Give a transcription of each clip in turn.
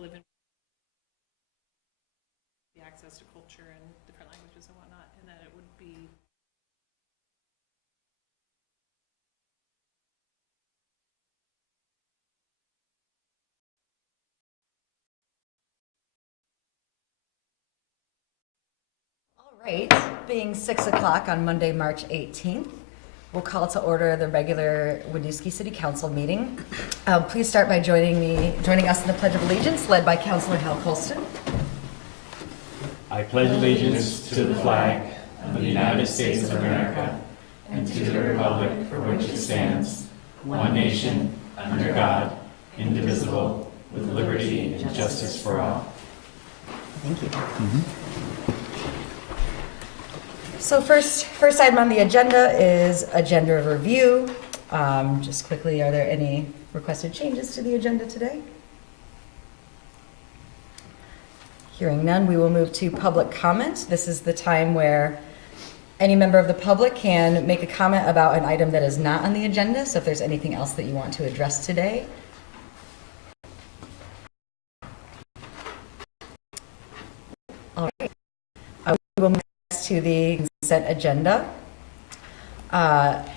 to live in the access to culture and different languages and whatnot, and that it would be Right, being 6 o'clock on Monday, March 18th, we'll call to order the regular Winooski City Council meeting. Please start by joining us in the Pledge of Allegiance, led by Councilor Hal Colston. I pledge allegiance to the flag of the United States of America and to the republic for which it stands, one nation, under God, indivisible, with liberty and justice for all. Thank you. So first item on the agenda is agenda review. Just quickly, are there any requested changes to the agenda today? Hearing none, we will move to public comment. This is the time where any member of the public can make a comment about an item that is not on the agenda. So if there's anything else that you want to address today. All right. We will move to the consent agenda.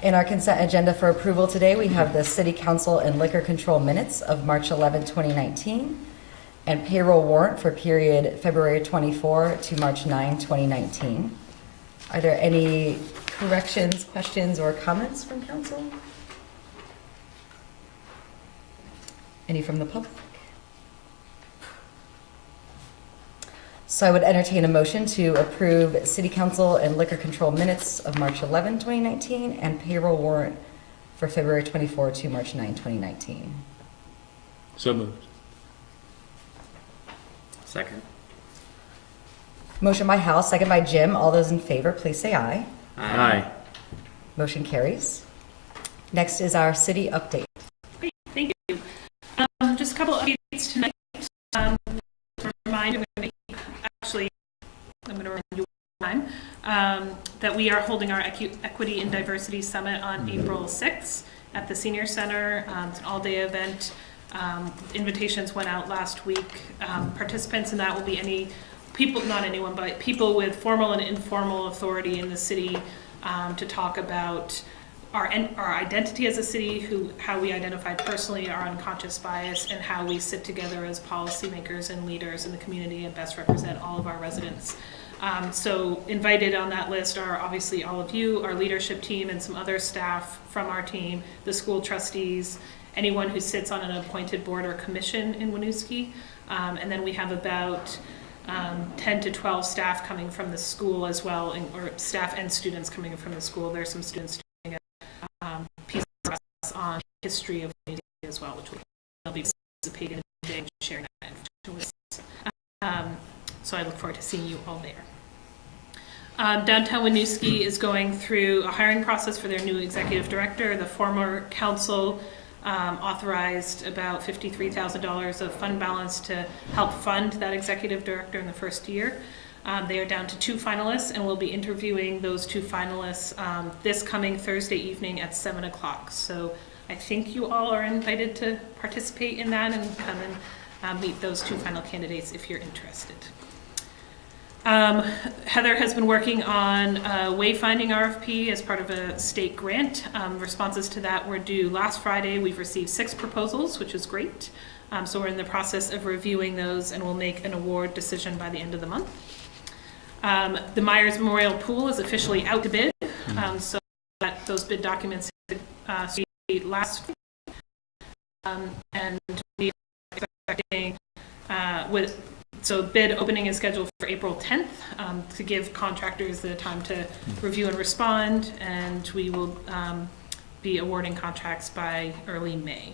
In our consent agenda for approval today, we have the City Council and Liquor Control minutes of March 11, 2019, and payroll warrant for period February 24 to March 9, 2019. Are there any corrections, questions, or comments from council? Any from the public? So I would entertain a motion to approve City Council and Liquor Control minutes of March 11, 2019, and payroll warrant for February 24 to March 9, 2019. So moved. Second. Motion by Hal, second by Jim. All those in favor, please say aye. Aye. Motion carries. Next is our city update. great. Thank you. Just a couple of updates tonight. Remind I'm going to remind you time that we are holding our Equity and Diversity Summit on April 6th at the Senior Center. It's an all-day event. Invitations went out last week. Participants in that will be any people, not anyone, but people with formal and informal authority in the city to talk about our identity as a city, how we identify personally our unconscious bias, and how we sit together as policymakers and leaders in the community and best represent all of our residents. So invited on that list are obviously all of you, our leadership team, and some other staff from our team, the school trustees, anyone who sits on an appointed board or commission in Winooski. And then we have about 10 to 12 staff coming from the school as well, or staff and students coming from the school. There's some students doing a piece on history of Winooski as well, which will be participating in today and sharing that information with us. So I look forward to seeing you all there. Downtown Winooski is going through a hiring process for their new executive director. The former council authorized about $53,000 of fund balance to help fund that executive director in the first year. They are down to 2 finalists, and we'll be interviewing those 2 finalists this coming Thursday evening at 7 o'clock. So I think you all are invited to participate in that and come and meet those 2 final candidates if you're interested. Heather has been working on a wayfinding RFP as part of a state grant. Responses to that were due last Friday. We've received 6 proposals, which is great. So we're in the process of reviewing those, and we'll make an award decision by the end of the month. The Myers Memorial Pool is officially out to bid. So that those bid documents last week. And we are expecting so bid opening is scheduled for April 10th to give contractors the time to review and respond, and we will be awarding contracts by early May.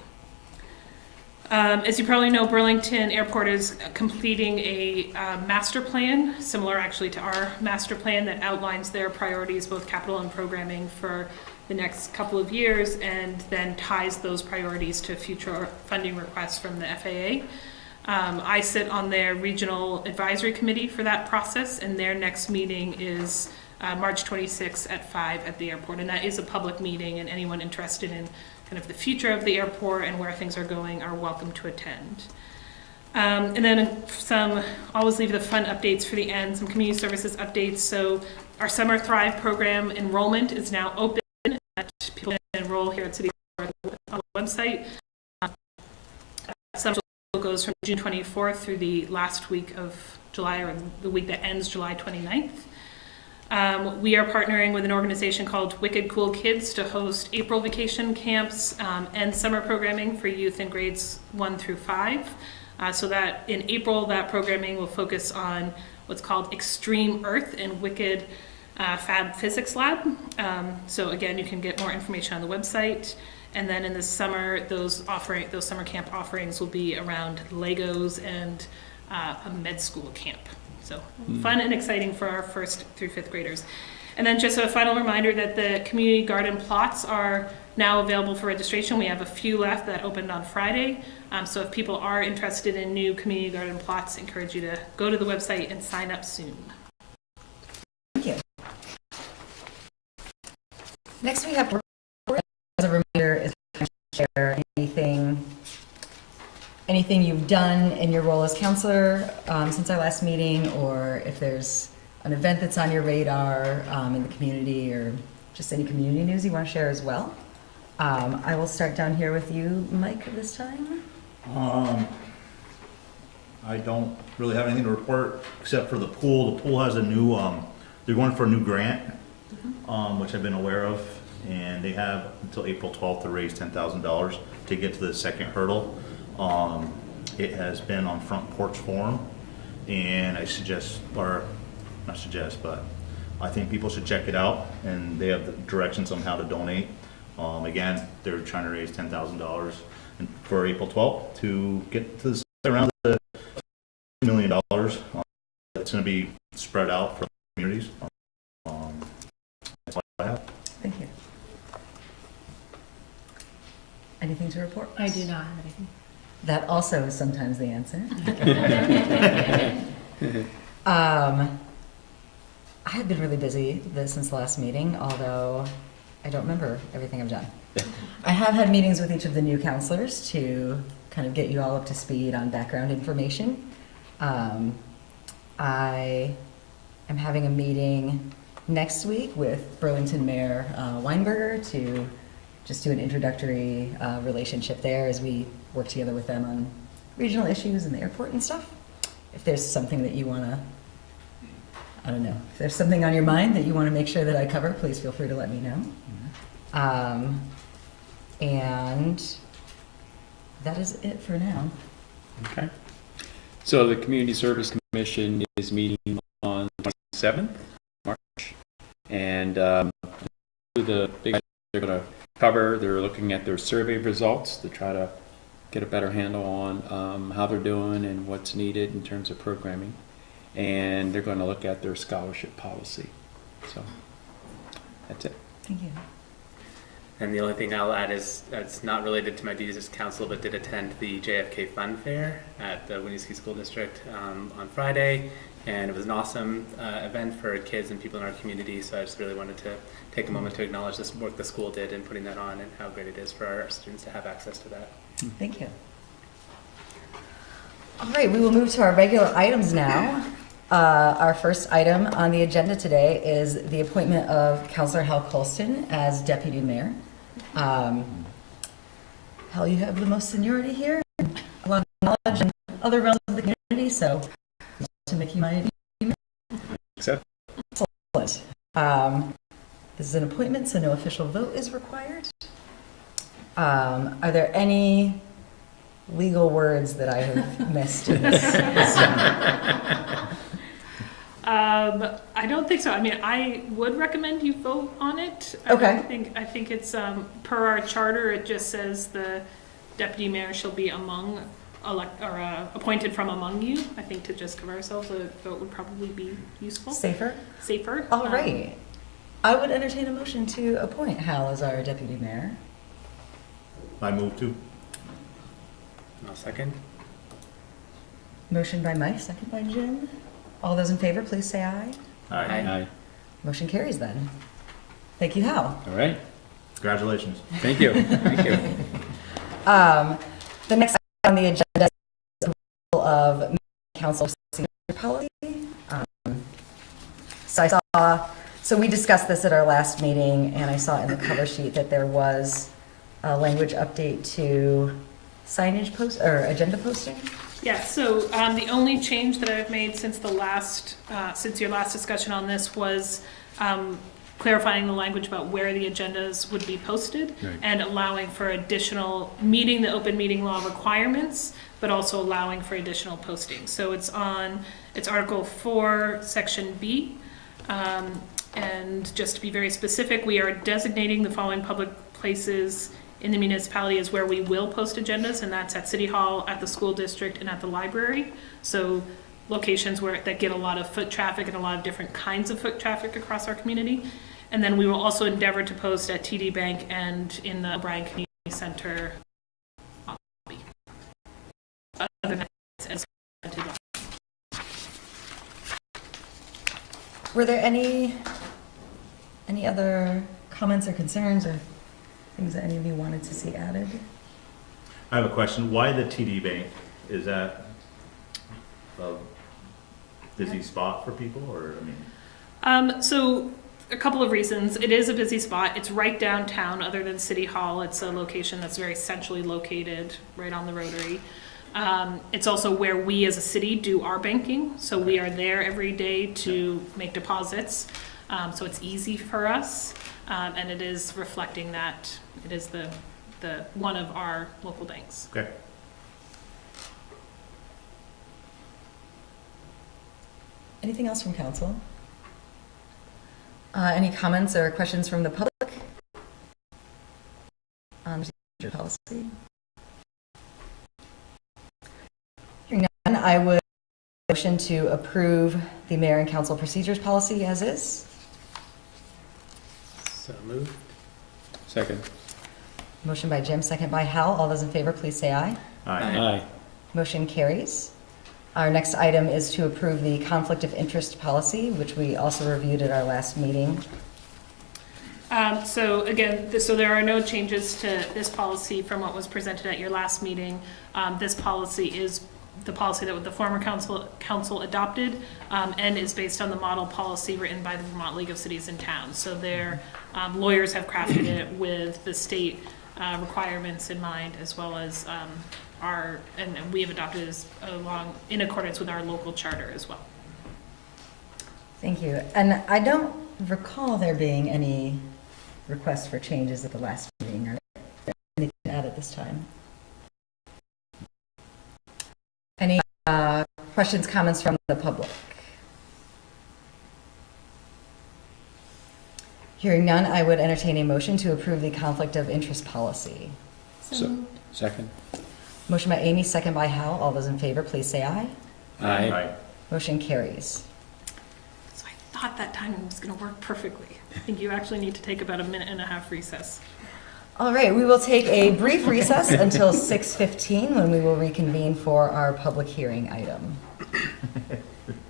As you probably know, Burlington Airport is completing a master plan, similar actually to our master plan, that outlines their priorities, both capital and programming, for the next couple of years, and then ties those priorities to future funding requests from the FAA. I sit on their regional advisory committee for that process, and their next meeting is March 26th at 5 at the airport, and that is a public meeting, and anyone interested in kind of the future of the airport and where things are going are welcome to attend. And then always leave the fun updates for the end, some community services updates. So our Summer Thrive program enrollment is now open. People can enroll here at City Hall on the website. Summer goes from June 24th through the last week of July, or the week that ends July 29th. We are partnering with an organization called Wicked Cool Kids to host April vacation camps and summer programming for youth in grades 1 through 5. So that in April, that programming will focus on what's called Extreme Earth and Wicked Fab Physics Lab. So again, you can get more information on the website. And then in the summer, those summer camp offerings will be around Legos and a med school camp. So fun and exciting for our 1st through 5th graders. And then just a final reminder that the community garden plots are now available for registration. We have a few left that opened on Friday. So if people are interested in new community garden plots, I encourage you to go to the website and sign up soon. Thank you. Next we have, as a reminder, is to share anything you've done in your role as counselor since our last meeting, or if there's an event that's on your radar in the community, or just any community news you want to share as well. I will start down here with you, Mike, this time. I don't really have anything to report except for the pool. The pool has a new, they're going for a new grant, which I've been aware of, and they have until April 12th to raise $10,000 to get to the second hurdle. It has been on Front Porch Forum, and I suggest, or not suggest, but I think people should check it out, and they have the directions on how to donate. Again, they're trying to raise $10,000 for April 12th to get to around the $2 million. It's going to be spread out for communities. That's all I have. Thank you. Anything to report? I do not have anything. That also is sometimes the answer. I have been really busy since the last meeting, although I don't remember everything I've done. I have had meetings with each of the new counselors to kind of get you all up to speed on background information. I am having a meeting next week with Burlington Mayor Weinberger to just do an introductory relationship there as we work together with them on regional issues and the airport and stuff. If there's something that you want to, I don't know, if there's something on your mind that you want to make sure that I cover, please feel free to let me know. And that is it for now. Okay. So the Community Service Commission is meeting on the 27th March, and the big items they're going to cover, they're looking at their survey results to try to get a better handle on how they're doing and what's needed in terms of programming, and they're going to look at their scholarship policy. So that's it. Thank you. And the only thing I'll add is it's not related to my duties as council, but did attend the JFK Fun Fair at the Winooski School District on Friday, and it was an awesome event for kids and people in our community. So I just really wanted to take a moment to acknowledge this work the school did in putting that on and how great it is for our students to have access to that. Thank you. All right, we will move to our regular items now. Our first item on the agenda today is the appointment of Councillor Hal Colston as Deputy Mayor. Hal, you have the most seniority here, a lot of knowledge in other realms of the community, so to make you my deputy mayor. Accept. Excellent. This is an appointment, so no official vote is required. Are there any legal words that I have missed in this? I don't think so. I mean, I would recommend you vote on it. Okay. I think it's per our charter. It just says the deputy mayor shall be appointed from among you. I think to just cover ourselves, a vote would probably be useful. Safer? Safer. All right. I would entertain a motion to appoint Hal as our deputy mayor. I move to. I'll second. Motion by Mike, second by Jim. All those in favor, please say aye. Aye. Motion carries then. Thank you, Hal. All right. Congratulations. Thank you. Thank you. The next item on the agenda is approval council procedure policy. So I saw, so we discussed this at our last meeting, and I saw in the cover sheet that there was a language update to signage post, or agenda posting. Yeah, so the only change that I've made since the last, since your last discussion on this was clarifying the language about where the agendas would be posted and allowing for additional, meeting the open meeting law requirements, but also allowing for additional posting. So it's Article 4, Section B. And just to be very specific, we are designating the following public places in the municipality as where we will post agendas, and that's at City Hall, at the school district, and at the library. So locations that get a lot of foot traffic and a lot of different kinds of foot traffic across our community. And then we will also endeavor to post at TD Bank and in the O'Brien Community Center. Other than that, as presented. Were there any other comments or concerns or things that any of you wanted to see added? I have a question. Why the TD Bank? Is that a busy spot for people, or, I mean? So a couple of reasons. It is a busy spot. It's right downtown, other than City Hall. It's a location that's very centrally located, right on the Rotary. It's also where we as a city do our banking. So we are there every day to make deposits. So it's easy for us. And it is reflecting that it is the one of our local banks. Okay. Anything else from council? Any comments or questions from the public on procedure policy? Hearing none, I would motion to approve the mayor and council procedures policy as is. So moved. Second. Motion by Jim, second by Hal. All those in favor, please say aye. Aye. Motion carries. Our next item is to approve the conflict of interest policy, which we also reviewed at our last meeting. So again, so there are no changes to this policy from what was presented at your last meeting. This policy is the policy that the former council adopted, and is based on the model policy written by the Vermont League of Cities and Towns. So their lawyers have crafted it with the state requirements in mind, as well as and we have adopted this along in accordance with our local charter as well. Thank you. And I don't recall there being any requests for changes at the last meeting. Or anything to add at this time? Any questions, comments from the public? Hearing none, I would entertain a motion to approve the conflict of interest policy. Second. Motion by Amy, second by Hal. All those in favor, please say aye. Aye. Motion carries. So I thought that timing was going to work perfectly. I think you actually need to take about a minute and a half recess. All right, we will take a brief recess until 6:15 when we will reconvene for our public hearing item.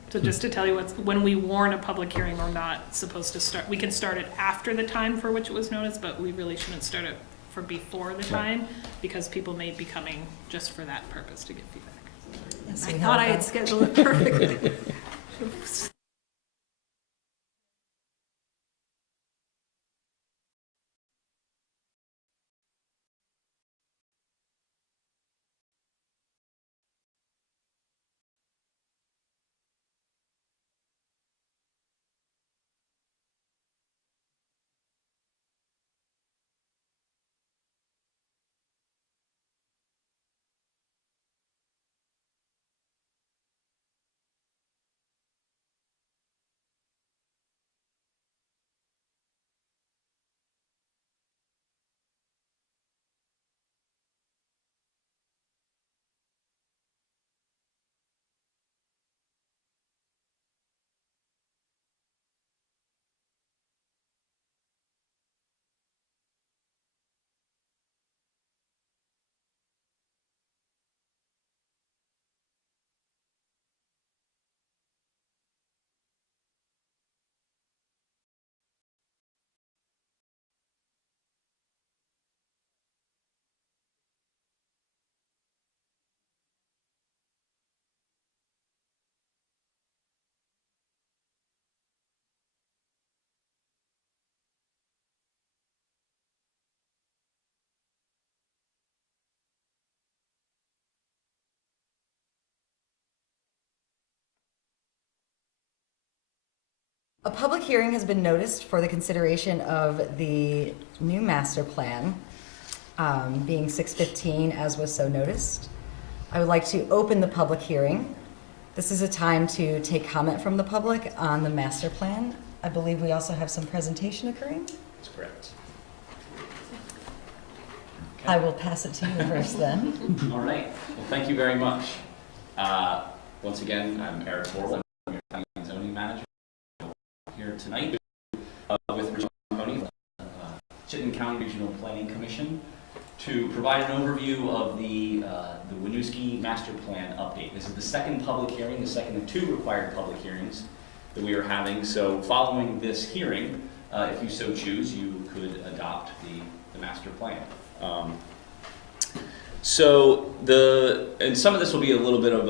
So just to tell you when we warn a public hearing, we're not supposed to start, we can start it after the time for which it was noticed, but we really shouldn't start it for before the time, because people may be coming just for that purpose to get feedback. Yes, I we thought I have had scheduled it perfectly. A public hearing has been noticed for the consideration of the new master plan, being 6:15, as was so noticed. I would like to open the public hearing. This is a time to take comment from the public on the master plan. I believe we also have some presentation occurring. That's correct. I will pass it to you first then. All right. Well, thank you very much. Once again, I'm Eric Borland. I'm your planning and zoning manager here tonight with Regional County, Chittenden County Regional Planning Commission, to provide an overview of the Winooski Master Plan update. This is the second public hearing, the second of two required public hearings that we are having. So following this hearing, if you so choose, you could adopt the master plan. And some of this will be a little bit of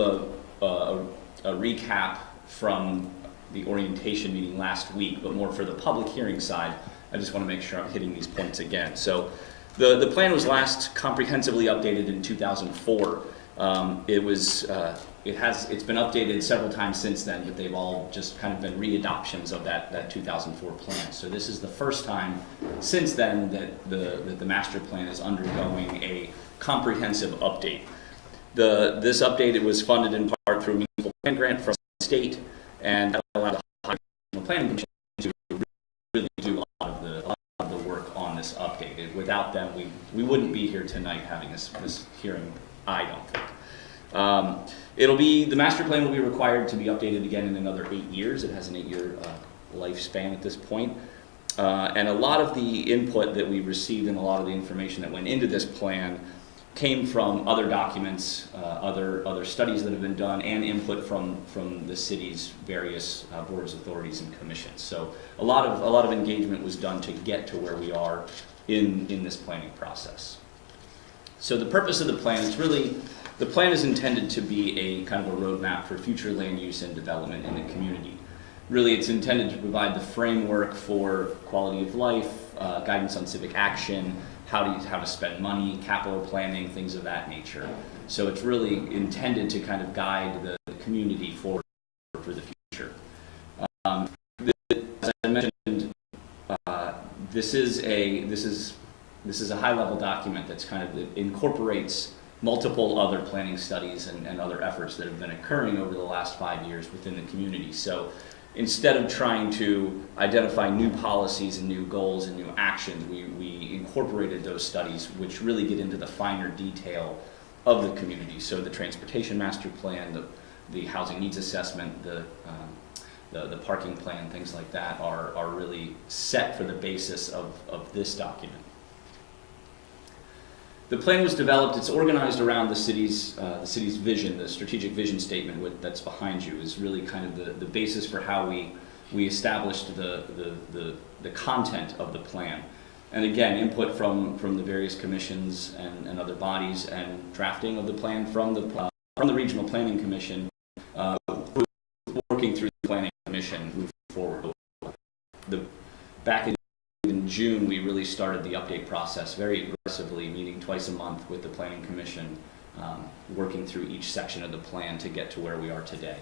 a recap from the orientation meeting last week, but more for the public hearing side. I just want to make sure I'm hitting these points again. So the plan was last comprehensively updated in 2004. It's been updated several times since then, but they've all just kind of been readoptions of that 2004 plan. So this is the first time since then that the master plan is undergoing a comprehensive update. This update, it was funded in part through a meaningful plan grant from the state, and that allowed the High Regional Planning Commission to really do a lot of the work on this update. Without them, we wouldn't be here tonight having this hearing, I don't think. The master plan will be required to be updated again in another 8 years. It has an 8-year lifespan at this point. And a lot of the input that we received and a lot of the information that went into this plan came from other documents, other studies that have been done, and input from the city's various boards, authorities, and commissions. So a lot of engagement was done to get to where we are in this planning process. So the purpose of the plan is really, the plan is intended to be a kind of a roadmap for future land use and development in the community. Really, it's intended to provide the framework for quality of life, guidance on civic action, how to spend money, capital planning, things of that nature. So it's really intended to kind of guide the community forward for the future. As I mentioned, this is a high-level document that's kind of incorporates multiple other planning studies and other efforts that have been occurring over the last 5 years within the community. So instead of trying to identify new policies and new goals and new actions, we incorporated those studies, which really get into the finer detail of the community. So the transportation master plan, the housing needs assessment, the parking plan, things like that are really set for the basis of this document. The plan was developed, it's organized around the city's vision, the strategic vision statement that's behind you is really kind of the basis for how we established the content of the plan. And again, input from the various commissions and other bodies, and drafting of the plan from the Regional Planning Commission, working through the Planning Commission moving forward. Back in June, we really started the update process very aggressively, meeting twice a month with the Planning Commission, working through each section of the plan to get to where we are today.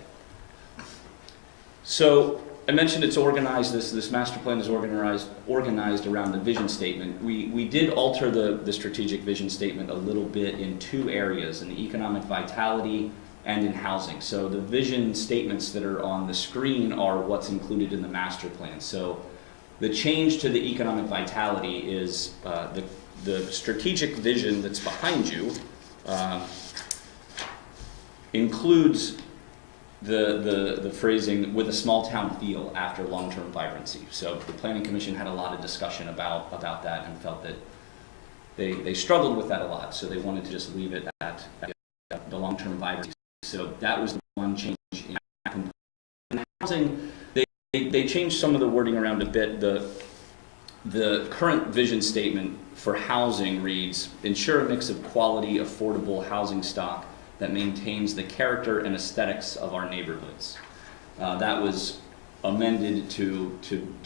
So I mentioned it's organized, this master plan is organized around the vision statement. We did alter the strategic vision statement a little bit in 2 areas, in the economic vitality and in housing. So the vision statements that are on the screen are what's included in the master plan. So the change to the economic vitality is the strategic vision that's behind you includes the phrasing "with a small town feel" after long-term vibrancy. So the Planning Commission had a lot of discussion about that and felt that they struggled with that a lot. So they wanted to just leave it at the long-term vibrancy. So that was the one change in housing. They changed some of the wording around a bit. The current vision statement for housing reads, "Ensure a mix of quality, affordable housing stock that maintains the character and aesthetics of our neighborhoods." That was amended to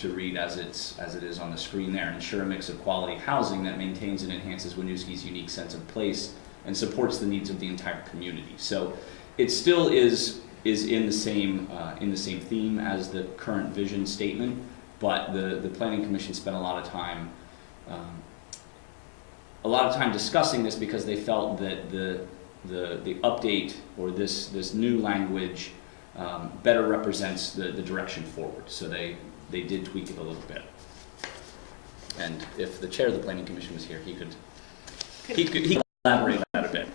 read as it is on the screen there. "Ensure a mix of quality housing that maintains and enhances Winooski's unique sense of place and supports the needs of the entire community." So it still is is in the same theme as the current vision statement, but the Planning Commission spent a lot of time discussing this because they felt that the update or this new language better represents the direction forward. So they did tweak it a little bit. And if the chair of the Planning Commission was here, he could elaborate on that a bit.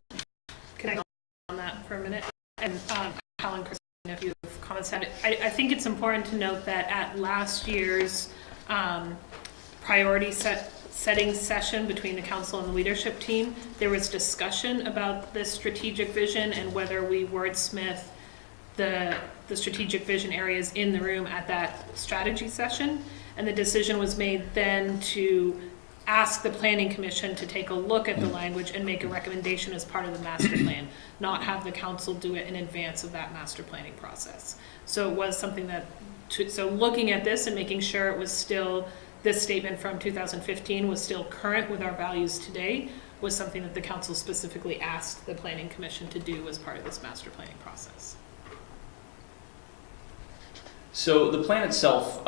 Can I go on that for a minute? And Colin, Christine, if you have comments, I think it's important to note that at last year's priority setting session between the council and the leadership team, there was discussion about this strategic vision and whether we wordsmith the strategic vision areas in the room at that strategy session. And the decision was made then to ask the Planning Commission to take a look at the language and make a recommendation as part of the master plan, not have the council do it in advance of that master planning process. So it was something that, so looking at this and making sure it was still, this statement from 2015 was still current with our values today, was something that the council specifically asked the Planning Commission to do as part of this master planning process. So the plan itself,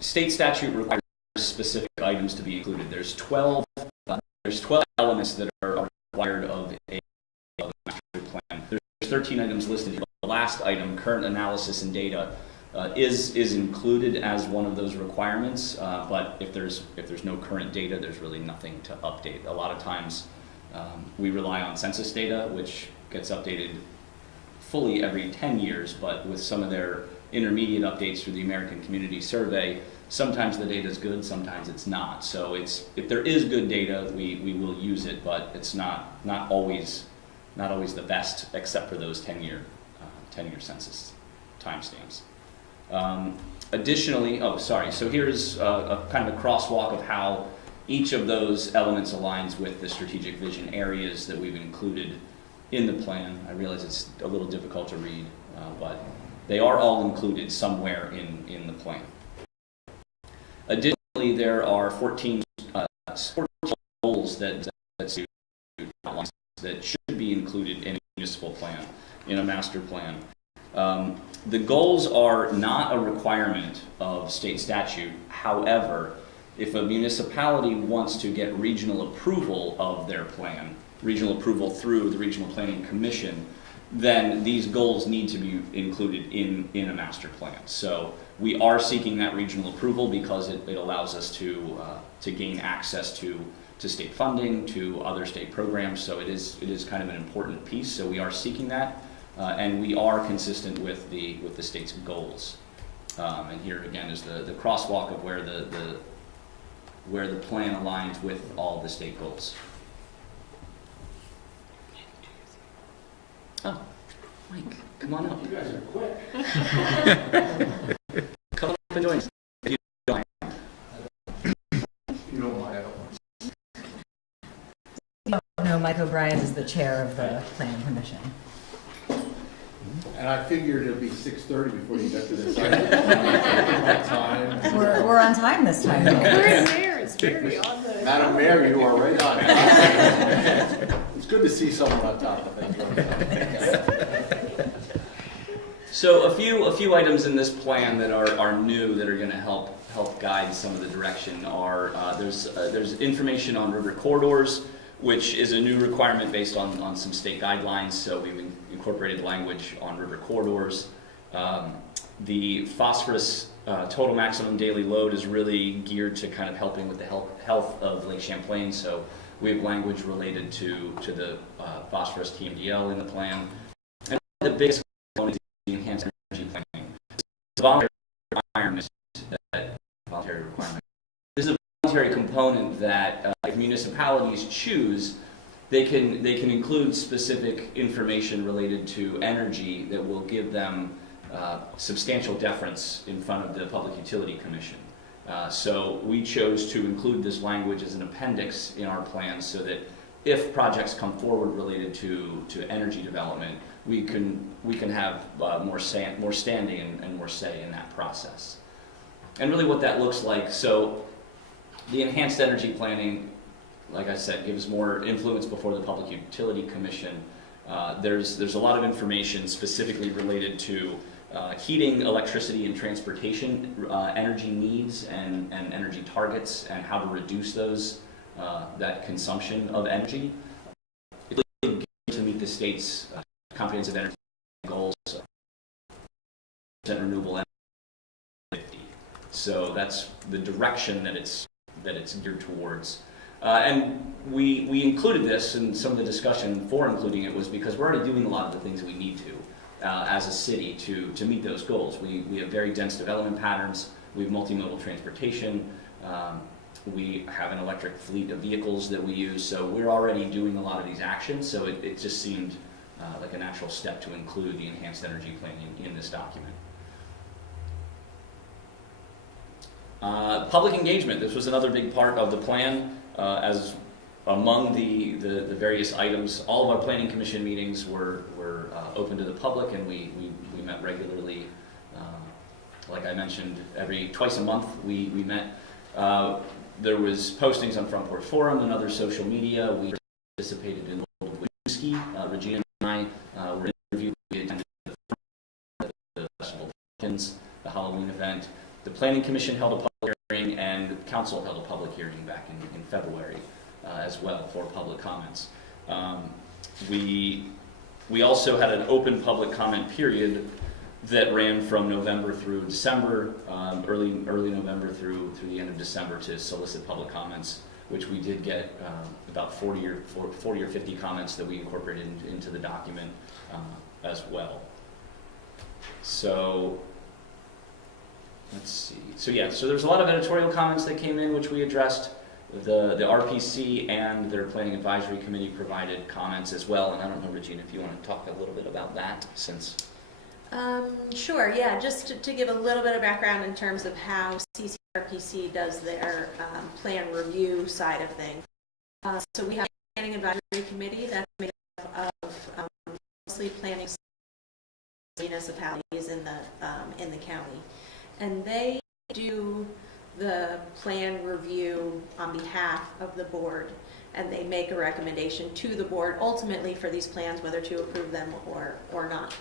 state statute requires specific items to be included. There's 12 elements that are required of a master plan. There's 13 items listed here. The last item, current analysis and data, is included as one of those requirements. But if there's no current data, there's really nothing to update. A lot of times we rely on census data, which gets updated fully every 10 years, but with some of their intermediate updates through the American Community Survey, sometimes the data is good, sometimes it's not. So if there is good data, we will use it, but it's not always the best, except for those 10-year census timestamps. Additionally, so here's a kind of a crosswalk of how each of those elements aligns with the strategic vision areas that we've included in the plan. I realize it's a little difficult to read, but they are all included somewhere in the plan. Additionally, there are 14 goals that should be included in a municipal plan, in a master plan. The goals are not a requirement of state statute. However, if a municipality wants to get regional approval of their plan, regional approval through the Regional Planning Commission, then these goals need to be included in a master plan. So we are seeking that regional approval because it allows us to gain access to state funding, to other state programs. So it is kind of an important piece. So we are seeking that, and we are consistent with the state's goals. And here again is the crosswalk of where the plan aligns with all the state goals. Oh, Mike, come on up. You guys are quick. Come up and join us. If you don't mind. You don't mind, I don't mind. No, Mike O'Brien is the chair of the Planning Commission. And I figured it'd be 6:30 before you got to this. Time. We're on time this time. Current mayor is very on the. Madam Mayor, you are right on. It's good to see someone on top of things. So a few items in this plan that are new that are going to help guide some of the direction are there's information on river corridors, which is a new requirement based on some state guidelines. So we've incorporated language on river corridors. The phosphorus total maximum daily load is really geared to kind of helping with the health of Lake Champlain. So we have language related to the phosphorus TMDL in the plan. And the biggest component is the enhanced energy planning. It's a voluntary requirement. This is a voluntary component that if municipalities choose, they can include specific information related to energy that will give them substantial deference in front of the Public Utility Commission. So we chose to include this language as an appendix in our plan so that if projects come forward related to energy development, we can have more standing and more say in that process. And really what that looks like, so the enhanced energy planning, like I said, gives more influence before the Public Utility Commission. There's a lot of information specifically related to heating, electricity, and transportation, energy needs and energy targets, and how to reduce those, that consumption of energy to meet the state's comprehensive energy goals, renewable energy. So that's the direction that it's geared towards. And we included this, and some of the discussion for including it was because we're already doing a lot of the things that we need to as a city to meet those goals. We have very dense development patterns, we have multimodal transportation, we have an electric fleet of vehicles that we use, so we're already doing a lot of these actions, so it just seemed like a natural step to include the enhanced energy planning in this document. Public engagement, this was another big part of the plan. As among the various items, all of our planning commission meetings were open to the public, and we met regularly. Like I mentioned, twice a month we met. There was postings on Front Porch Forum and other social media. We participated in Winooski. Regina and I were interviewed. We attended the festival, the Halloween event. The Planning Commission held a public hearing, and Council held a public hearing back in February as well for public comments. We also had an open public comment period that ran from November through December, early November through the end of December, to solicit public comments, which we did get about 40 or 50 comments that we incorporated into the document as well. So let's see. So there's a lot of editorial comments that came in, which we addressed. The RPC and their Planning Advisory Committee provided comments as well, and I don't know, Regina, if you want to talk a little bit about that, since... Sure, yeah, just to give a little bit of background in terms of how CCRPC does their plan review side of things. So we have a Planning Advisory Committee that's made up of mostly planning municipalities in the county, and they do the plan review on behalf of the board, and they make a recommendation to the board ultimately for these plans, whether to approve them or not.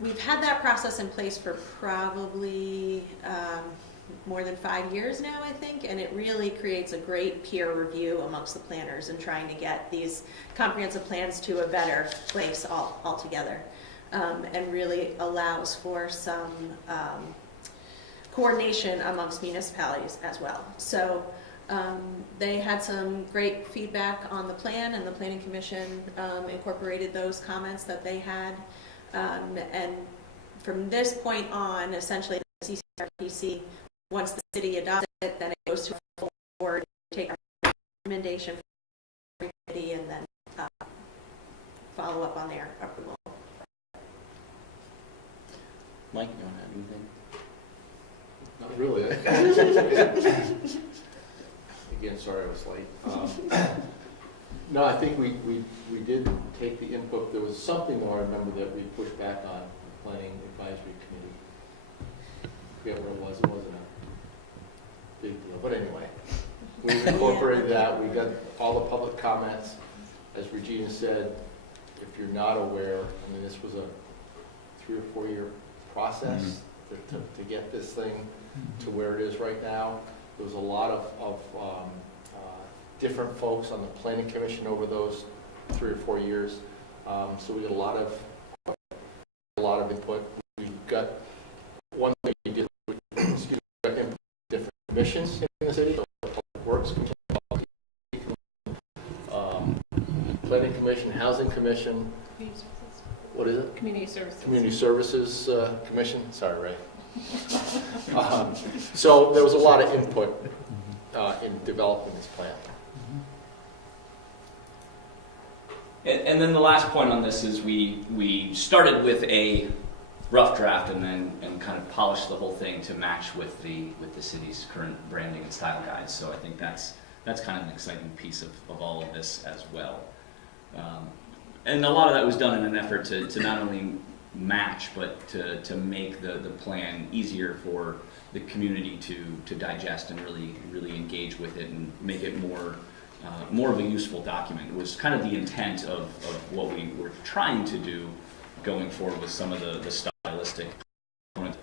We've had that process in place for probably more than 5 years now, I think, and it really creates a great peer review amongst the planners and trying to get these comprehensive plans to a better place altogether, and really allows for some coordination amongst municipalities as well. So they had some great feedback on the plan, and the Planning Commission incorporated those comments that they had. And from this point on, essentially, the CCRPC, once the city adopts it, then it goes to a full board, take our recommendation from the committee, and then follow up on their approval. Mike, you want to add anything? Not really. Again, sorry I was late. No, I think we did take the input. There was something though I remember that we pushed back on the Planning Advisory Committee. I forget what it was. It wasn't a big deal, but anyway, we incorporated that. We got all the public comments. As Regina said, if you're not aware, I mean, this was a 3 or 4 year process to get this thing to where it is right now. There was a lot of different folks on the Planning Commission over those 3 or 4 years. So we got a lot of input. We got one thing we did. Excuse me, we got different commissions in the city. So Public Works Commission, Planning Commission, Housing Commission. What is it? Community Services. Community Services Commission. Sorry, Ray. So there was a lot of input in developing this plan. And then the last point on this is we started with a rough draft and kind of polished the whole thing to match with the city's current branding and style guides. So I think that's kind of an exciting piece of all of this as well. And a lot of that was done in an effort to not only match, but to make the plan easier for the community to digest and really engage with it and make it more more of a useful document. It was kind of the intent of what we were trying to do going forward with some of the stylistic components.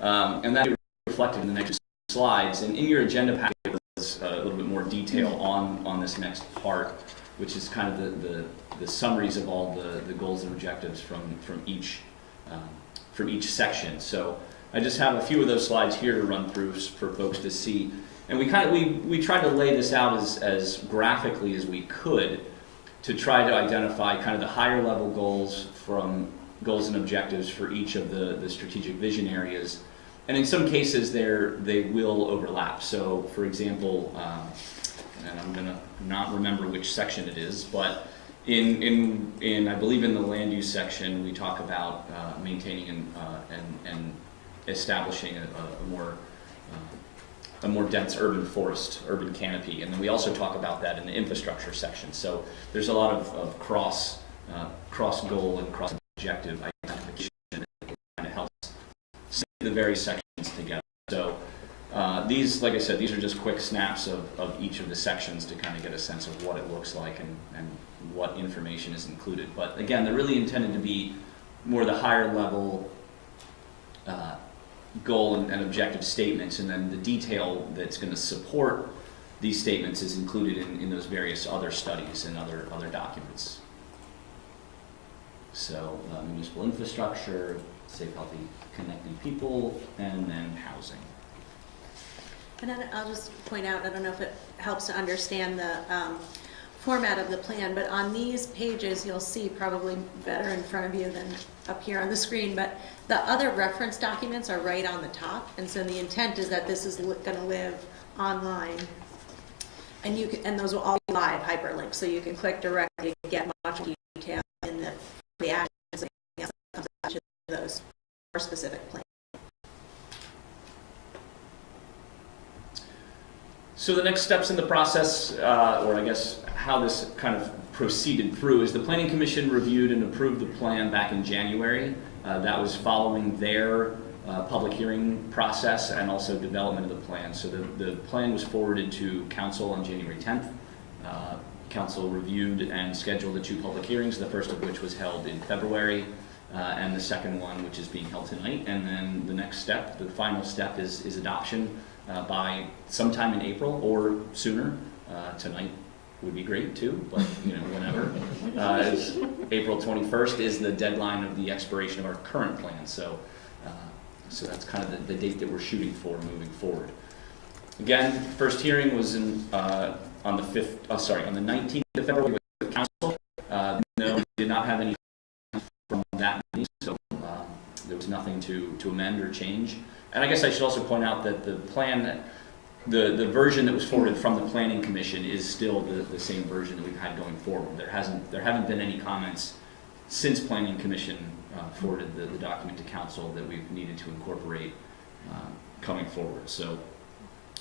And that is reflected in the next slides. And in your agenda packet was a little bit more detail on this next part, which is kind of the summaries of all the goals and objectives from each section. So I just have a few of those slides here to run through for folks to see. And we tried to lay this out as graphically as we could to try to identify kind of the higher level goals and objectives for each of the strategic vision areas. And in some cases they will overlap. So for example, and I'm gonna not remember which section it is, but in I believe in the land use section, we talk about maintaining and establishing a more dense urban canopy, and then we also talk about that in the infrastructure section. So there's a lot of cross goal and cross objective identification that kind of helps sync the various sections together. So these, like I said, these are just quick snaps of each of the sections to kind of get a sense of what it looks like and what information is included. But again, they're really intended to be more the higher level goal and objective statements, and then the detail that's going to support these statements is included in those various other studies and other documents. So municipal infrastructure, safe, healthy, connecting people, and then housing. And then I'll just point out, I don't know if it helps to understand the format of the plan, but on these pages, you'll see probably better in front of you than up here on the screen, but the other reference documents are right on the top, and so the intent is that this is going to live online, and those will all be live hyperlinks, so you can click directly to get much detail in the actions and everything else that comes out to those more specific plans. So the next steps in the process, or I guess how this kind of proceeded through, is the Planning Commission reviewed and approved the plan back in January. That was following their public hearing process and also development of the plan. So the plan was forwarded to Council on January 10th. Council reviewed and scheduled the 2 public hearings, the first of which was held in February, and the second one, which is being held tonight. And then the next step, the final step, is adoption by sometime in April or sooner. Tonight would be great too, but whenever. April 21st is the deadline of the expiration of our current plan. So that's kind of the date that we're shooting for moving forward. Again, first hearing was on the 19th of February with Council. No, we did not have any from that meeting, so there was nothing to amend or change. And I guess I should also point out that the plan, the version that was forwarded from the Planning Commission is still the same version that we've had going forward. There haven't been any comments since Planning Commission forwarded the document to Council that we've needed to incorporate coming forward. So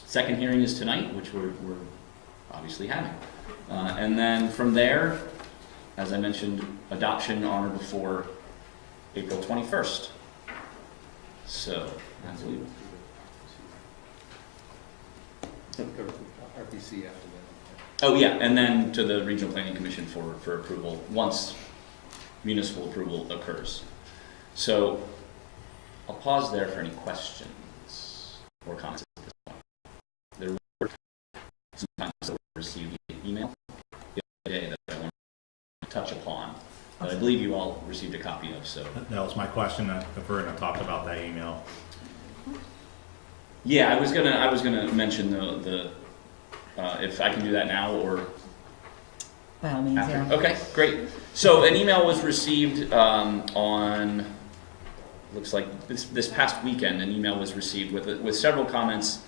second hearing is tonight, which we're obviously having. And then from there, as I mentioned, adoption on or before April 21st. So that's what RPC after that. Oh yeah, and then to the Regional Planning Commission for approval once municipal approval occurs. So I'll pause there for any questions or comments at this point. There were some comments that were received via email the other day that I want to touch upon, but I believe you all received a copy of. So That was my question, if we're gonna talk about that email. yeah, I was gonna mention the if I can do that now or By all means, after. yeah. Okay, great. So an email was received on, looks like this past weekend. An email was received with several comments.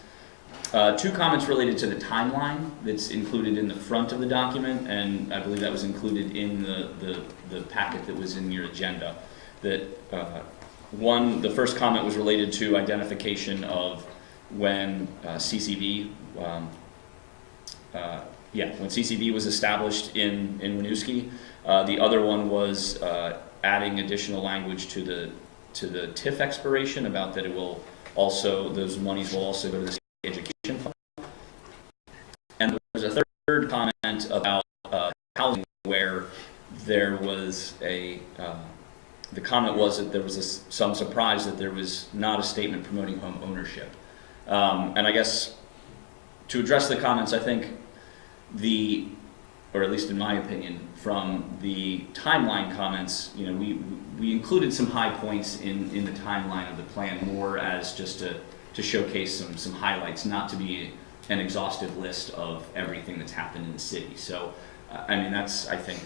2 comments related to the timeline that's included in the front of the document, and I believe that was included in the packet that was in your agenda. That the first comment was related to identification of when CCB when CCB was established in Winooski. The other one was adding additional language to the TIF expiration about that it will also, those monies will also go to the state education fund. And there was a third comment comment about housing where there was the comment was that there was some surprise that there was not a statement promoting home ownership. And I guess to address the comments, I think or at least in my opinion, from the timeline comments, we included some high points in the timeline of the plan more as just to showcase some highlights, not to be an exhaustive list of everything that's happened in the city. So, I mean, I think,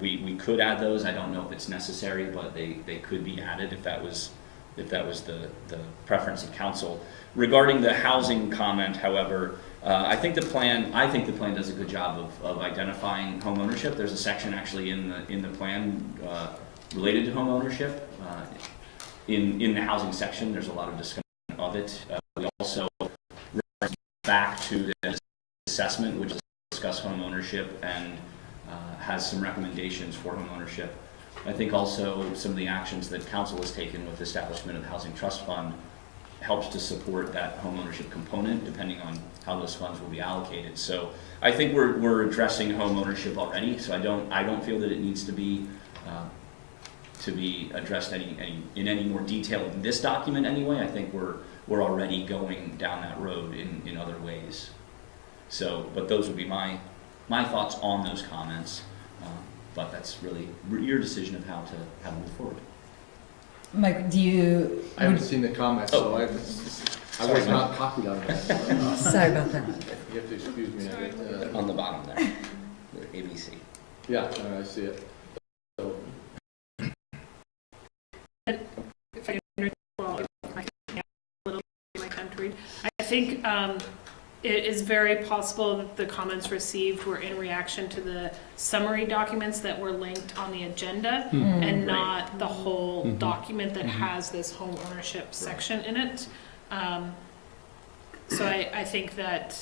we could add those. I don't know if it's necessary, but they could be added if that was the preference of council. Regarding the housing comment, however, I think the plan does a good job of identifying home ownership. There's a section actually in the plan related to home ownership. In the housing section, there's a lot of discussion of it. We also refer back to the assessment, which discuss home ownership and has some recommendations for home ownership. I think also some of the actions that council has taken with the establishment of the Housing Trust Fund helps to support that home ownership component, depending on how those funds will be allocated. So I think we're addressing home ownership already. So I don't feel that it needs to be addressed in any more detail in this document anyway. I think we're already going down that road in other ways. So, but those would be my thoughts on those comments. But that's really your decision of how to move forward. Mike, I haven't seen the comments, so I was Sorry. not copied on that. Sorry about that. You have to excuse me. On the bottom there, the ABC. Yeah, I see it. So, If I can, well, I can add a little bit of my time to read. I think it is very possible that the comments received were in reaction to the summary documents that were linked on the agenda and not the whole document that has this home ownership section in it. So I think that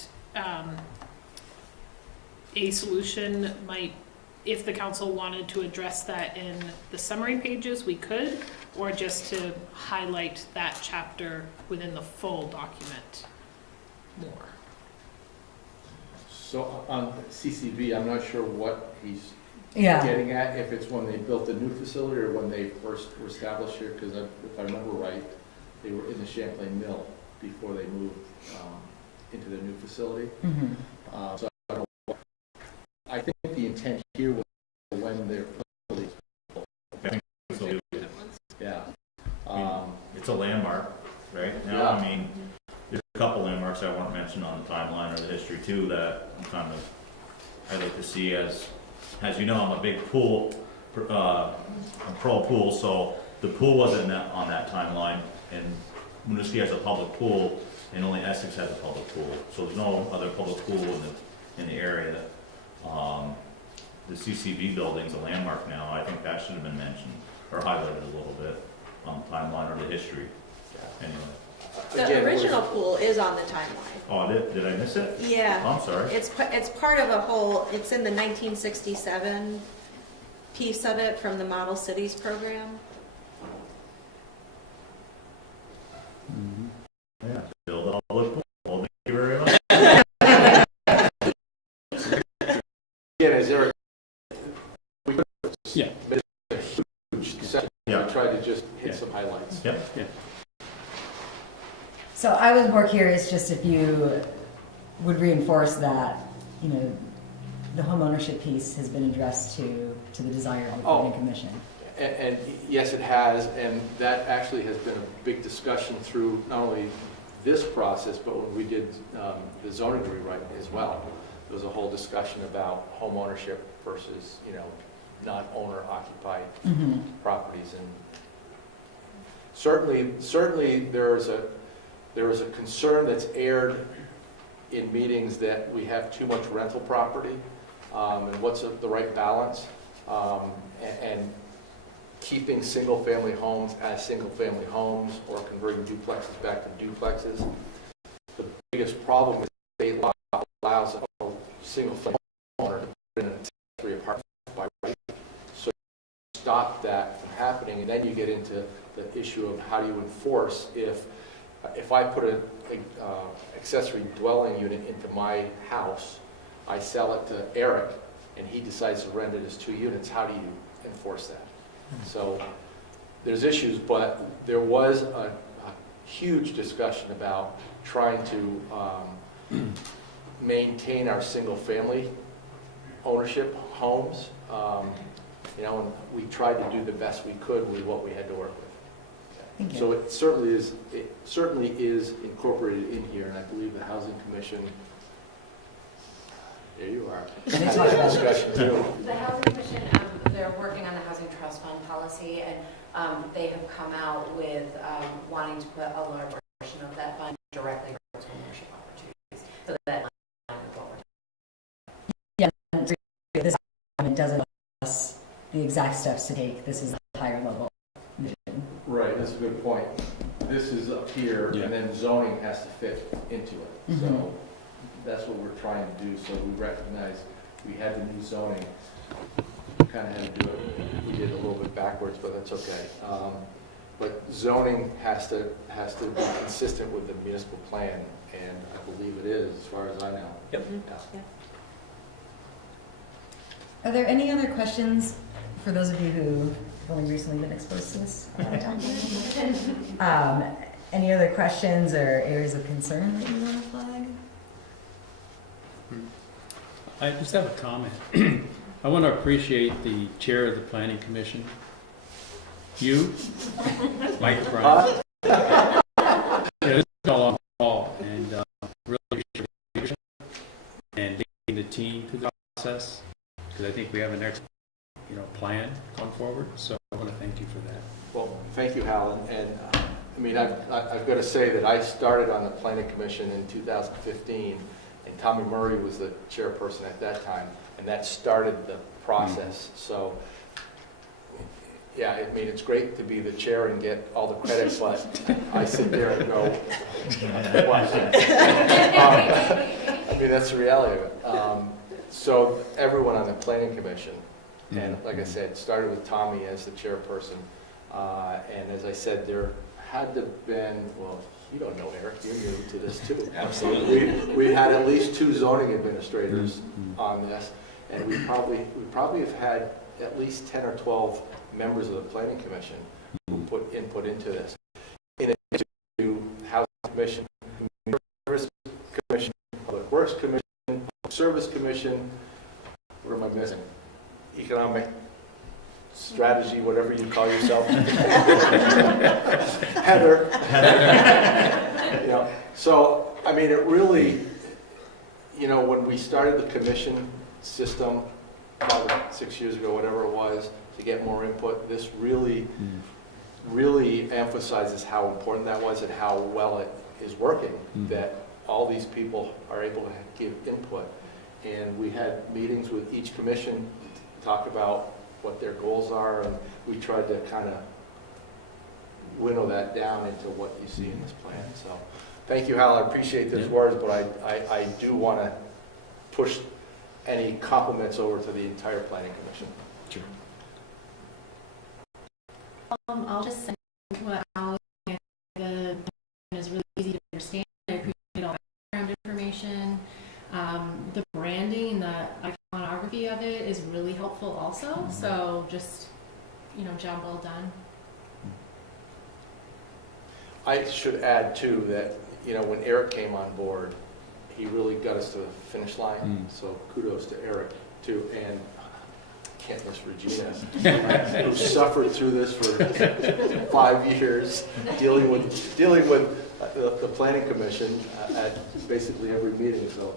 a solution might, if the council wanted to address that in the summary pages, we could, or just to highlight that chapter within the full document more. So on CCV, I'm not sure what he's Yeah. getting at, if it's when they built the new facility or when they first were established here, because if I remember right, they were in the Champlain Mill before they moved into the new facility. So I don't know. I think the intent here was when they're built. So Yeah. it's a landmark, right? Now, Yeah. I mean, there's a couple landmarks that weren't mentioned on the timeline or the history too that I'd like to see as you know, I'm a big pool, I'm pro pool, so the pool wasn't on that timeline, and Winooski has a public pool, and only Essex has a public pool, so there's no other public pool in the area. The CCV building's a landmark now. I think that should have been mentioned or highlighted a little bit on the timeline or the history. Anyway. The Again, original pool is on the timeline. Oh, did I miss it? Yeah. Oh, I'm sorry. It's part of a whole, it's in the 1967 piece of it from the Model Cities program. Yeah, build a public pool. Well, thank you very much. Again, is there Yeah. a huge section? Yeah. I tried to just hit some highlights. Yep. So I was more curious just if you would reinforce that, the home ownership piece has been addressed to the desire of the planning commission. And yes, it has, and that actually has been a big discussion through not only this process, but when we did the zoning rewrite as well. There was a whole discussion about home ownership versus, not owner occupied properties. And certainly there is a concern that's aired in meetings that we have too much rental property, and what's the right balance, and keeping single-family homes as single-family homes or converting duplexes back to duplexes. The biggest problem is state law allows a single-family owner to put in an accessory apartment by right. So stop that from happening, and then you get into the issue of how do you enforce if I put an accessory dwelling unit into my house, I sell it to Eric, and he decides to rent it as 2 units, how do you enforce that? So there's issues, but there was a huge discussion about trying to maintain our single-family ownership homes. You know, and we tried to do the best we could with what we had to work with. Thank you. So it certainly is incorporated in here, and I believe the Housing Commission, there you are, They had talked that about it. discussion too. The Housing Commission, they're working on the Housing Trust Fund policy, and they have come out with wanting to put a large portion of that fund directly towards homeownership opportunities. So that line is what we're Yeah, this it doesn't tell us the exact steps to take. This is the higher level vision. Right, that's a good point. This is up here, Yeah. and then zoning has to fit into it. Mhm. So that's what we're trying to do, so we recognize we had the new zoning. Kind of had to do it, we did a little bit backwards, but that's okay. But zoning has to be consistent with the municipal plan, and I believe it is, as far as I know. Yep. Yeah. Are there any other questions for those of you who have only recently been exposed to this document? Any other questions or areas of concern that you want to flag? I just have a comment. I want to appreciate the chair of the planning commission. You, Mike Brown. Yeah, this is all on Paul, and really appreciate your leadership and leading the team through the process, because I think we have an excellent, plan going forward. So I want to thank you for that. Well, thank you, Hal, and I mean, I've got to say that I started on the planning commission in 2015, and Tommy Murray was the chairperson at that time, and that started the process. So, yeah, I mean, it's great to be the chair and get all the credit, but I sit there and go, what? I mean, that's the reality of it. So everyone on the planning commission, and like I said, started with Tommy as the chairperson. And as I said, there had to been, well, you don't know, Eric, you're new to this too. Absolutely. We had at least 2 zoning administrators on this, and we probably have had at least 10 or 12 members of the planning commission who put input into this. In addition to Housing Commission, Service Commission, Public Works Commission, Public Service Commission, what am I missing? Economic strategy, whatever you call yourself. Heather. So, I mean, it really, when we started the commission system, probably 6 years ago, whatever it was, to get more input, this really emphasizes how important that was and how well it is working, that all these people are able to give input. And we had meetings with each commission to talk about what their goals are, and we tried to kind of winnow that down into what you see in this plan. So thank you, Hal. I appreciate those words, but I do want to push any compliments over to the entire planning commission. Sure. I'll just say what Al said, the is really easy to understand. I appreciate all the background information. The branding, the iconography of it is really helpful also. So just, job well done. I should add too that, when Eric came on board, he really got us to the finish line. So kudos to Eric too, and can't miss Regina, who suffered through this for 5 years, dealing with the planning commission at basically every meeting. So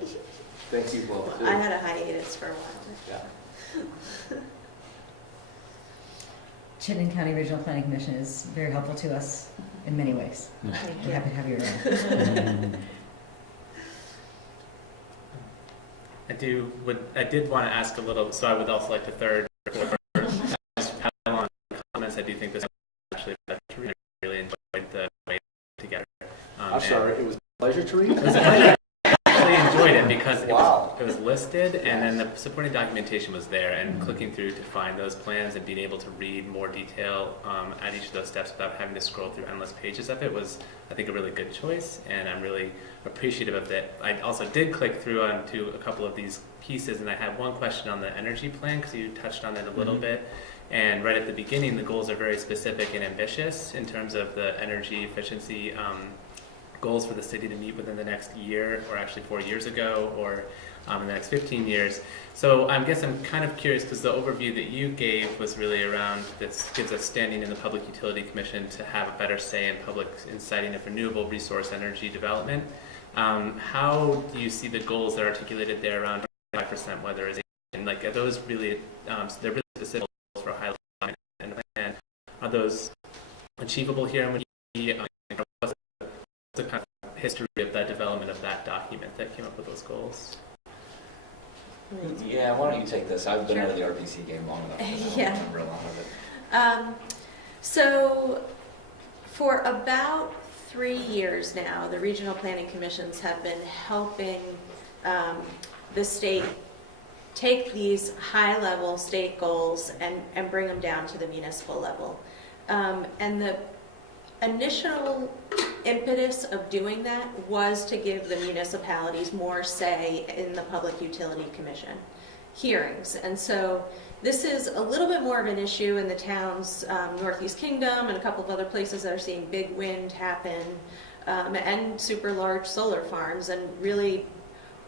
thank you both too. I had a hiatus for a while. Yeah. Chittenden County Regional Planning Commission is very helpful to us in many ways. We're happy to have you around. I did want to ask a little, so I would also like to third on comments. I do think this actually really enjoyed the way together. I'm sorry, it was a pleasure to read. I actually enjoyed it because Wow. it was listed, and then the supporting documentation was there, and clicking through to find those plans and being able to read more detail at each of those steps without having to scroll through endless pages of it was, I think, a really good choice, and I'm really appreciative of that. I also did click through onto a couple of these pieces, and I had one question on the energy plan, because you touched on it a little bit. And right at the beginning, the goals are very specific and ambitious in terms of the energy efficiency goals for the city to meet within the next year, or actually 4 years ago, or in the next 15 years. So I guess I'm kind of curious, because the overview that you gave was really around, this gives us standing in the Public Utility Commission to have a better say in public inciting of renewable resource energy development. How do you see the goals that are articulated there around 5% weatherization? Like, are those really, they're really specific goals for high level, and are those achievable here? And what's the kind of history of that development of that document that came up with those goals? Yeah, why don't you take this? I've been out of the RPC game long enough. I don't remember a lot of it. So for about 3 years now, the regional planning commissions have been helping the state take these high-level state goals and bring them down to the municipal level. And the initial impetus of doing that was to give the municipalities more say in the Public Utility Commission hearings. And so this is a little bit more of an issue in the towns, Northeast Kingdom and a couple of other places that are seeing big wind happen, and super large solar farms, and really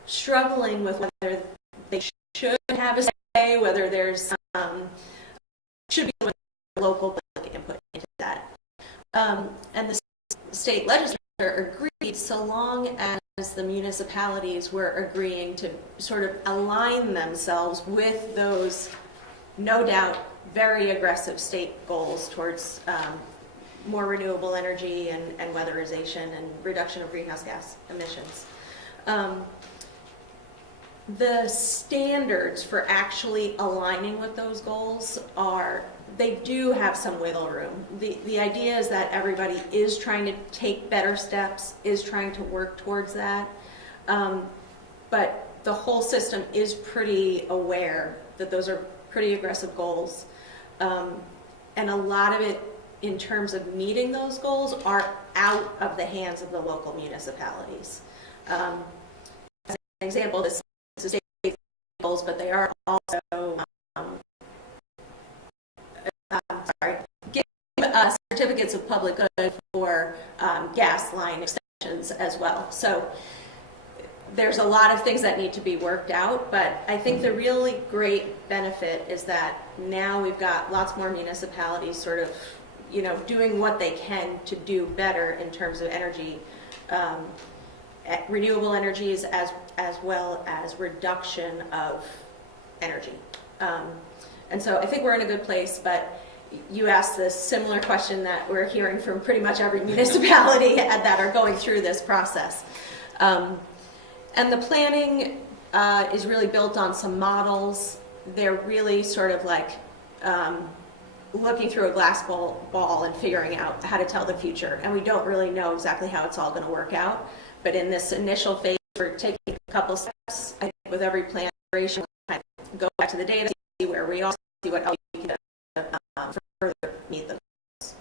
struggling with whether they should have a say, whether there's should be local public input into that. And the state legislature agreed, so long as the municipalities were agreeing to sort of align themselves with those, no doubt, very aggressive state goals towards more renewable energy and weatherization and reduction of greenhouse gas emissions. The standards for actually aligning with those goals they do have some wiggle room. The idea is that everybody is trying to take better steps, is trying to work towards that, but the whole system is pretty aware that those are pretty aggressive goals, and a lot of it in terms of meeting those goals are out of the hands of the local municipalities. As an example, this is state goals, but they are also giving certificates of public good for gas line extensions as well. So there's a lot of things that need to be worked out, but I think the really great benefit is that now we've got lots more municipalities sort of, doing what they can to do better in terms of energy, renewable energies, as well as reduction of energy. And so I think we're in a good place, but you asked this similar question that we're hearing from pretty much every municipality that are going through this process. And the planning is really built on some models. They're really sort of like looking through a glass ball and figuring out how to tell the future. And we don't really know exactly how it's all going to work out. But in this initial phase, we're taking a couple steps. I think with every plan, we'll kind of go back to the data, see where we are, see what else we can further meet the goals.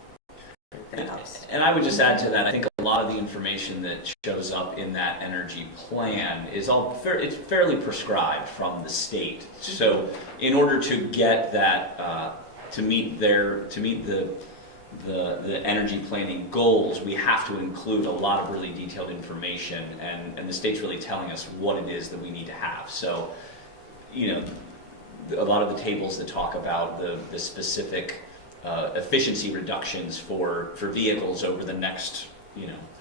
And I would just add to that, I think a lot of the information that shows up in that energy plan is it's fairly prescribed from the state. So in order to get that, to meet the energy planning goals, we have to include a lot of really detailed information, and the state's really telling us what it is that we need to have. So, a lot of the tables that talk about the specific efficiency reductions for vehicles over the next,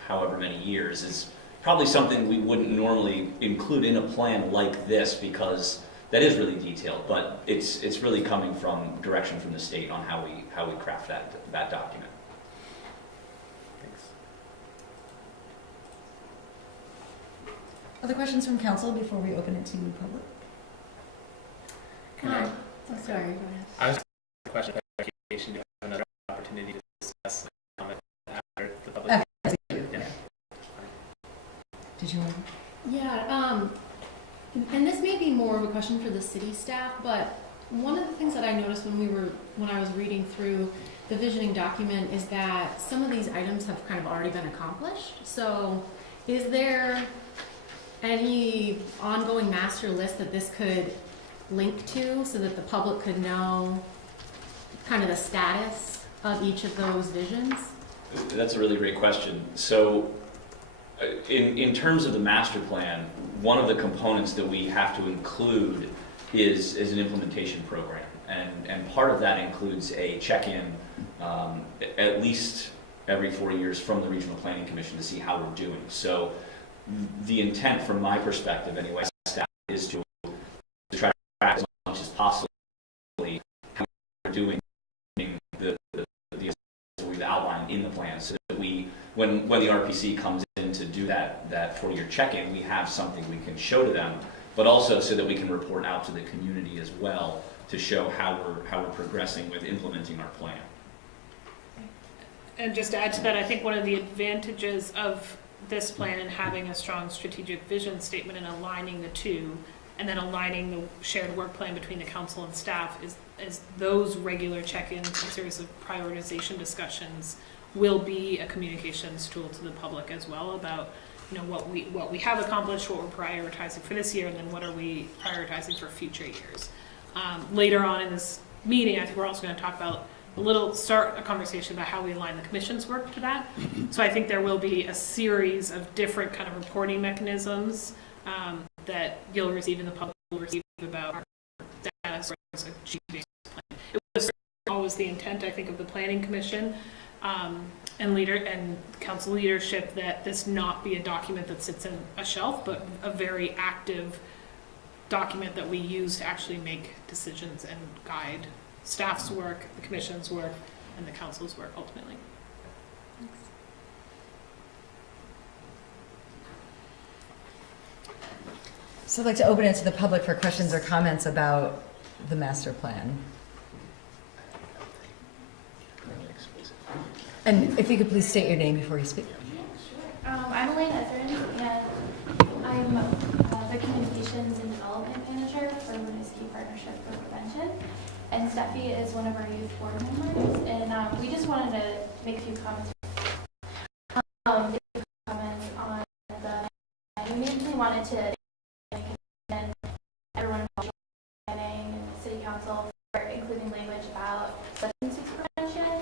however many years is probably something we wouldn't normally include in a plan like this, because that is really detailed, but it's really coming from direction from the state on how we craft that document. Thanks. Other questions from council before we open it to the public? Sorry, go ahead. I was a question of clarification. Do you have another opportunity to discuss after the public? Did you want to? Yeah, And this may be more of a question for the city staff, but one of the things that I noticed when I was reading through the visioning document is that some of these items have kind of already been accomplished. So is there any ongoing master list that this could link to so that the public could know kind of the status of each of those visions? That's a really great question. So in terms of the master plan, one of the components that we have to include is an implementation program. And part of that includes a check-in at least every 4 years from the Regional Planning Commission to see how we're doing. So the intent from my perspective anyway, staff, is to try to track as much as possible how we're doing the we've outlined in the plan, so that when the RPC comes in to do that 4-year check-in, we have something we can show to them, but also so that we can report out to the community as well to show how we're progressing with implementing our plan. And just to add to that, I think one of the advantages of this plan and having a strong strategic vision statement and aligning the two, and then aligning the shared work plan between the council and staff is those regular check-ins and series of prioritization discussions will be a communications tool to the public as well about, you know, what we have accomplished, what we're prioritizing for this year, and then what are we prioritizing for future years. Later on in this meeting, I think we're also going to talk about start a conversation about how we align the commission's work to that. So I think there will be a series of different kind of reporting mechanisms that you'll receive and the public will receive about our status towards achieving this plan. It was always the intent, I think, of the Planning Commission and council leadership that this not be a document that sits in a shelf, but a very active document that we use to actually make decisions and guide staff's work, the commission's work, and the council's work ultimately. So I'd like to open it to the public for questions or comments about the master plan. And if you could please state your name before you speak. I'm Elaine Etherin, and I'm the Communications and Development Manager for Winooski Partnership for Prevention. And Steffi is one of our youth board members, and we just wanted to make a few comments. On the we mainly wanted to commend everyone involved in planning and the city council for including language about substance use prevention,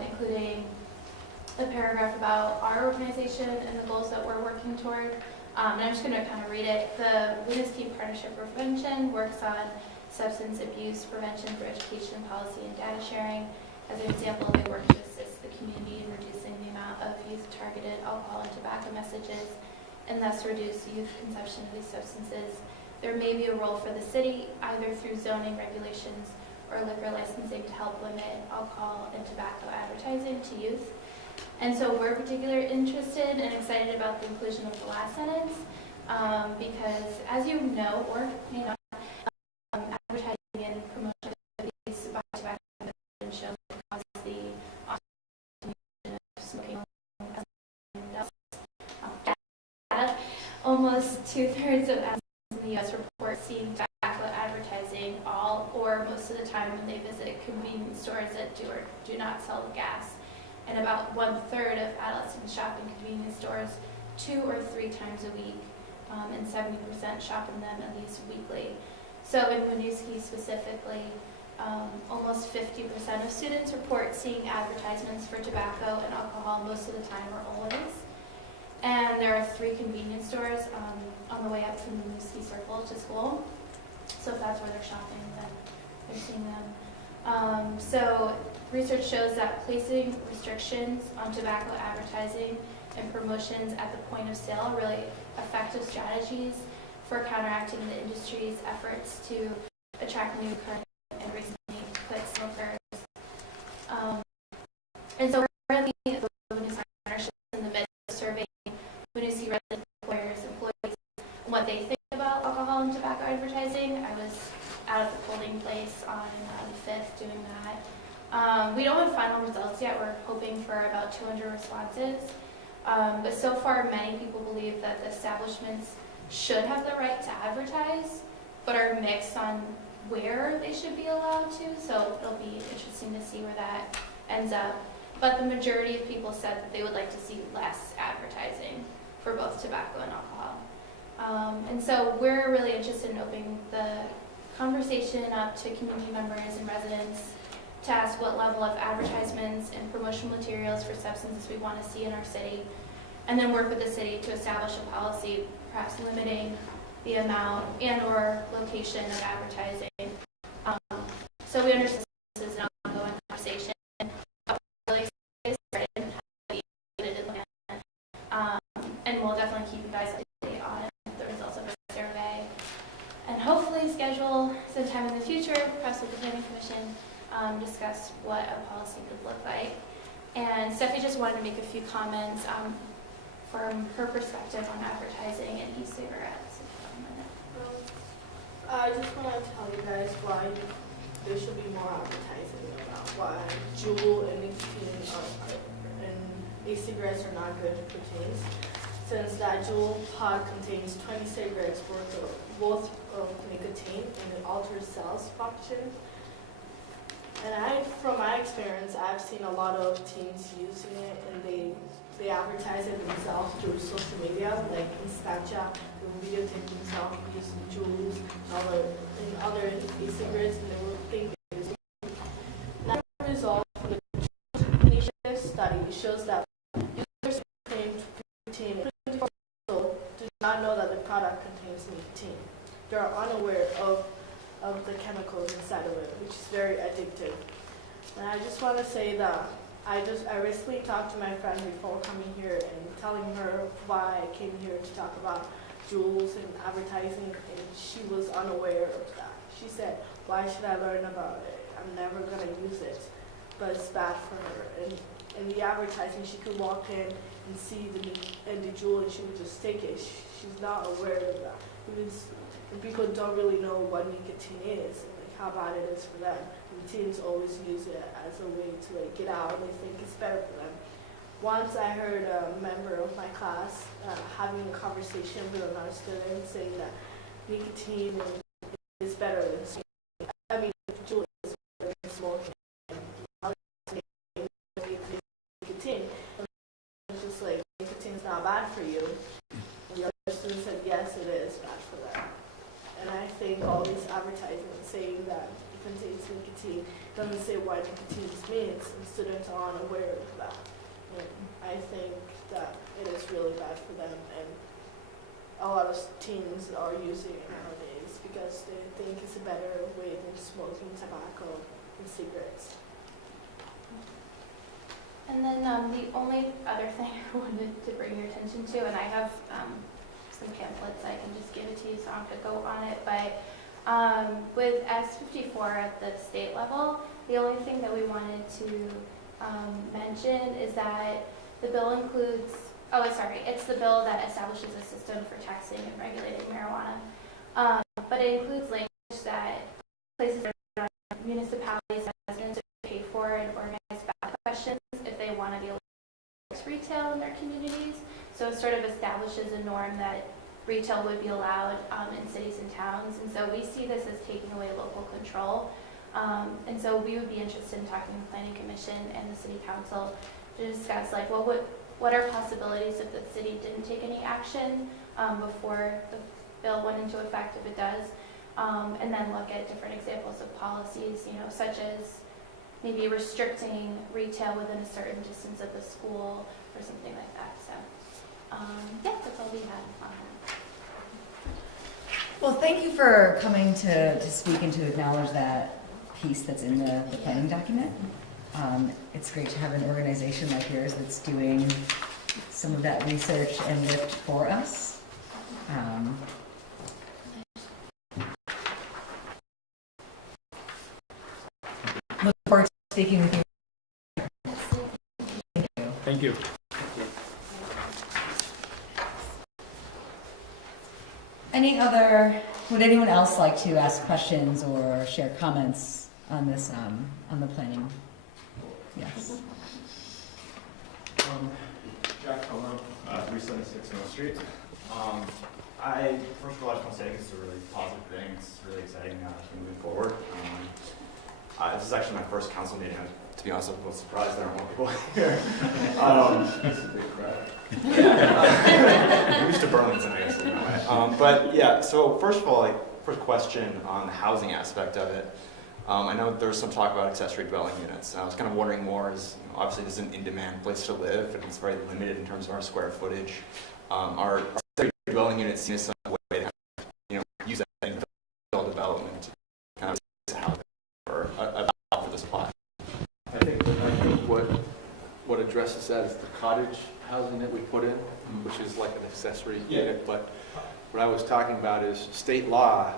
including a paragraph about our organization and the goals that we're working toward. And I'm just going to kind of read it. The Winooski Partnership for Prevention works on substance abuse prevention through education, policy, and data sharing. As an example, they work to assist the community in reducing the amount of youth-targeted alcohol and tobacco messages, and thus reduce youth consumption of these substances. There may be a role for the city, either through zoning regulations or liquor licensing, to help limit alcohol and tobacco advertising to youth. And so we're particularly interested and excited about the inclusion of the last sentence, because as you know, or may not, advertising and promotion of these by tobacco and show cause the of smoking. Almost 2/3 of athletes in the U.S. report seeing tobacco advertising all or most of the time when they visit convenience stores that do or do not sell gas. And about 1/3 of adolescents shop in convenience stores 2 or 3 times a week, and 70% shop in them at least weekly. So in Winooski specifically, almost 50% of students report seeing advertisements for tobacco and alcohol most of the time or always. And there are 3 convenience stores on the way up from the Winooski Circle to school. So if that's where they're shopping, then they're seeing them. So research shows that placing restrictions on tobacco advertising and promotions at the point of sale are really effective strategies for counteracting the industry's efforts to attract new current and recently quit smokers. And so currently the Winooski Partnership is in the midst of surveying Winooski resident employers, employees, and what they think about alcohol and tobacco advertising. I was out at the polling place on the 5th doing that. We don't have final results yet. We're hoping for about 200 responses. But so far, many people believe that the establishment's should have the right to advertise, but are mixed on where they should be allowed to, so it'll be interesting to see where that ends up. But the majority of people said that they would like to see less advertising for both tobacco and alcohol. And so we're really interested in opening the conversation up to community members and residents to ask what level of advertisements and promotional materials for substances we want to see in our city, and then work with the city to establish a policy, perhaps limiting the amount and or location of advertising. So we understand this is an ongoing conversation. And we'll definitely keep you guys up to date on the results of the survey. And hopefully schedule sometime in the future, perhaps with the Planning Commission, discuss what a policy could look like. And Steffi just wanted to make a few comments from her perspective on advertising and e-cigarettes. I just want to tell you guys why there should be more advertising about why Juul and nicotine and e-cigarettes are not good for teens. Since that Juul pod contains 20 cigarettes worth of both of nicotine and it alters cells function. And from my experience, I've seen a lot of teens using it, and they advertise it themselves through social media, like in Snapchat. They will videotape themselves using Juuls and other e-cigarettes, and they will think it is. Now, the result from the initiative study shows that users claim nicotine do not know that the product contains nicotine. They are unaware of the chemicals inside of it, which is very addictive. And I just want to say that I recently talked to my friend before coming here and telling her why I came here to talk about Juuls and advertising, and she was unaware of that. She said, "Why should I learn about it? I'm never going to use it." But it's bad for her. And in the advertising, she could walk in and see the Juul, and she would just take it. She's not aware of that. And people don't really know what nicotine is and like how bad it is for them. And teens always use it as a way to like get out. They think it's better for them. Once I heard a member of my class having a conversation with another student saying that nicotine is better than smoking. I mean, Juul is better than smoking. Nicotine. And it's just like nicotine is not bad for you. And the other student said yes, it is bad for them. And I think all these advertisements saying that it contains nicotine doesn't say what nicotine means, and students are unaware of that. And I think that it is really bad for them, and a lot of teens are using it nowadays because they think it's a better way than smoking tobacco and cigarettes. And then the only other thing I wanted to bring your attention to, and I have some pamphlets I can just give it to you so I don't have to go on it, but with S54 at the state level, the only thing that we wanted to mention is that the bill includes, it's the bill that establishes a system for taxing and regulating marijuana, but it includes language that places municipalities and residents to pay for and organize ballot questions if they want to be able to retail in their communities. So it sort of establishes a norm that retail would be allowed in cities and towns. And so we see this as taking away local control. And so we would be interested in talking to the Planning Commission and the City Council to discuss like what are possibilities if the city didn't take any action before the bill went into effect, if it does, and then look at different examples of policies, such as maybe restricting retail within a certain distance of the school or something like that. So, that's all we had on that. Well, thank you for coming to speak and to acknowledge that piece that's in the planning document. It's great to have an organization like yours that's doing some of that research and lift for us. Look forward to speaking with you. Thank you. Would anyone else like to ask questions or share comments on this, on the planning? Yes. Jack Como, 376 Mill Street. First of all, I just want to say it's a really positive thing. It's really exciting moving forward. This is actually my first council meeting. To be honest, I was surprised there aren't more people here. It's a big crowd. I'm used to Burlington, I guess, in a way. But yeah, so first of all, first question on the housing aspect of it. I know there's some talk about accessory dwelling units. I was kind of wondering more obviously this is an in-demand place to live, and it's very limited in terms of our square footage. Are accessory dwelling units seen as some way to use that in development to kind of housing or for the supply? I think what addresses that is the cottage housing that we put in, which is like an accessory unit. But what I was talking about is state law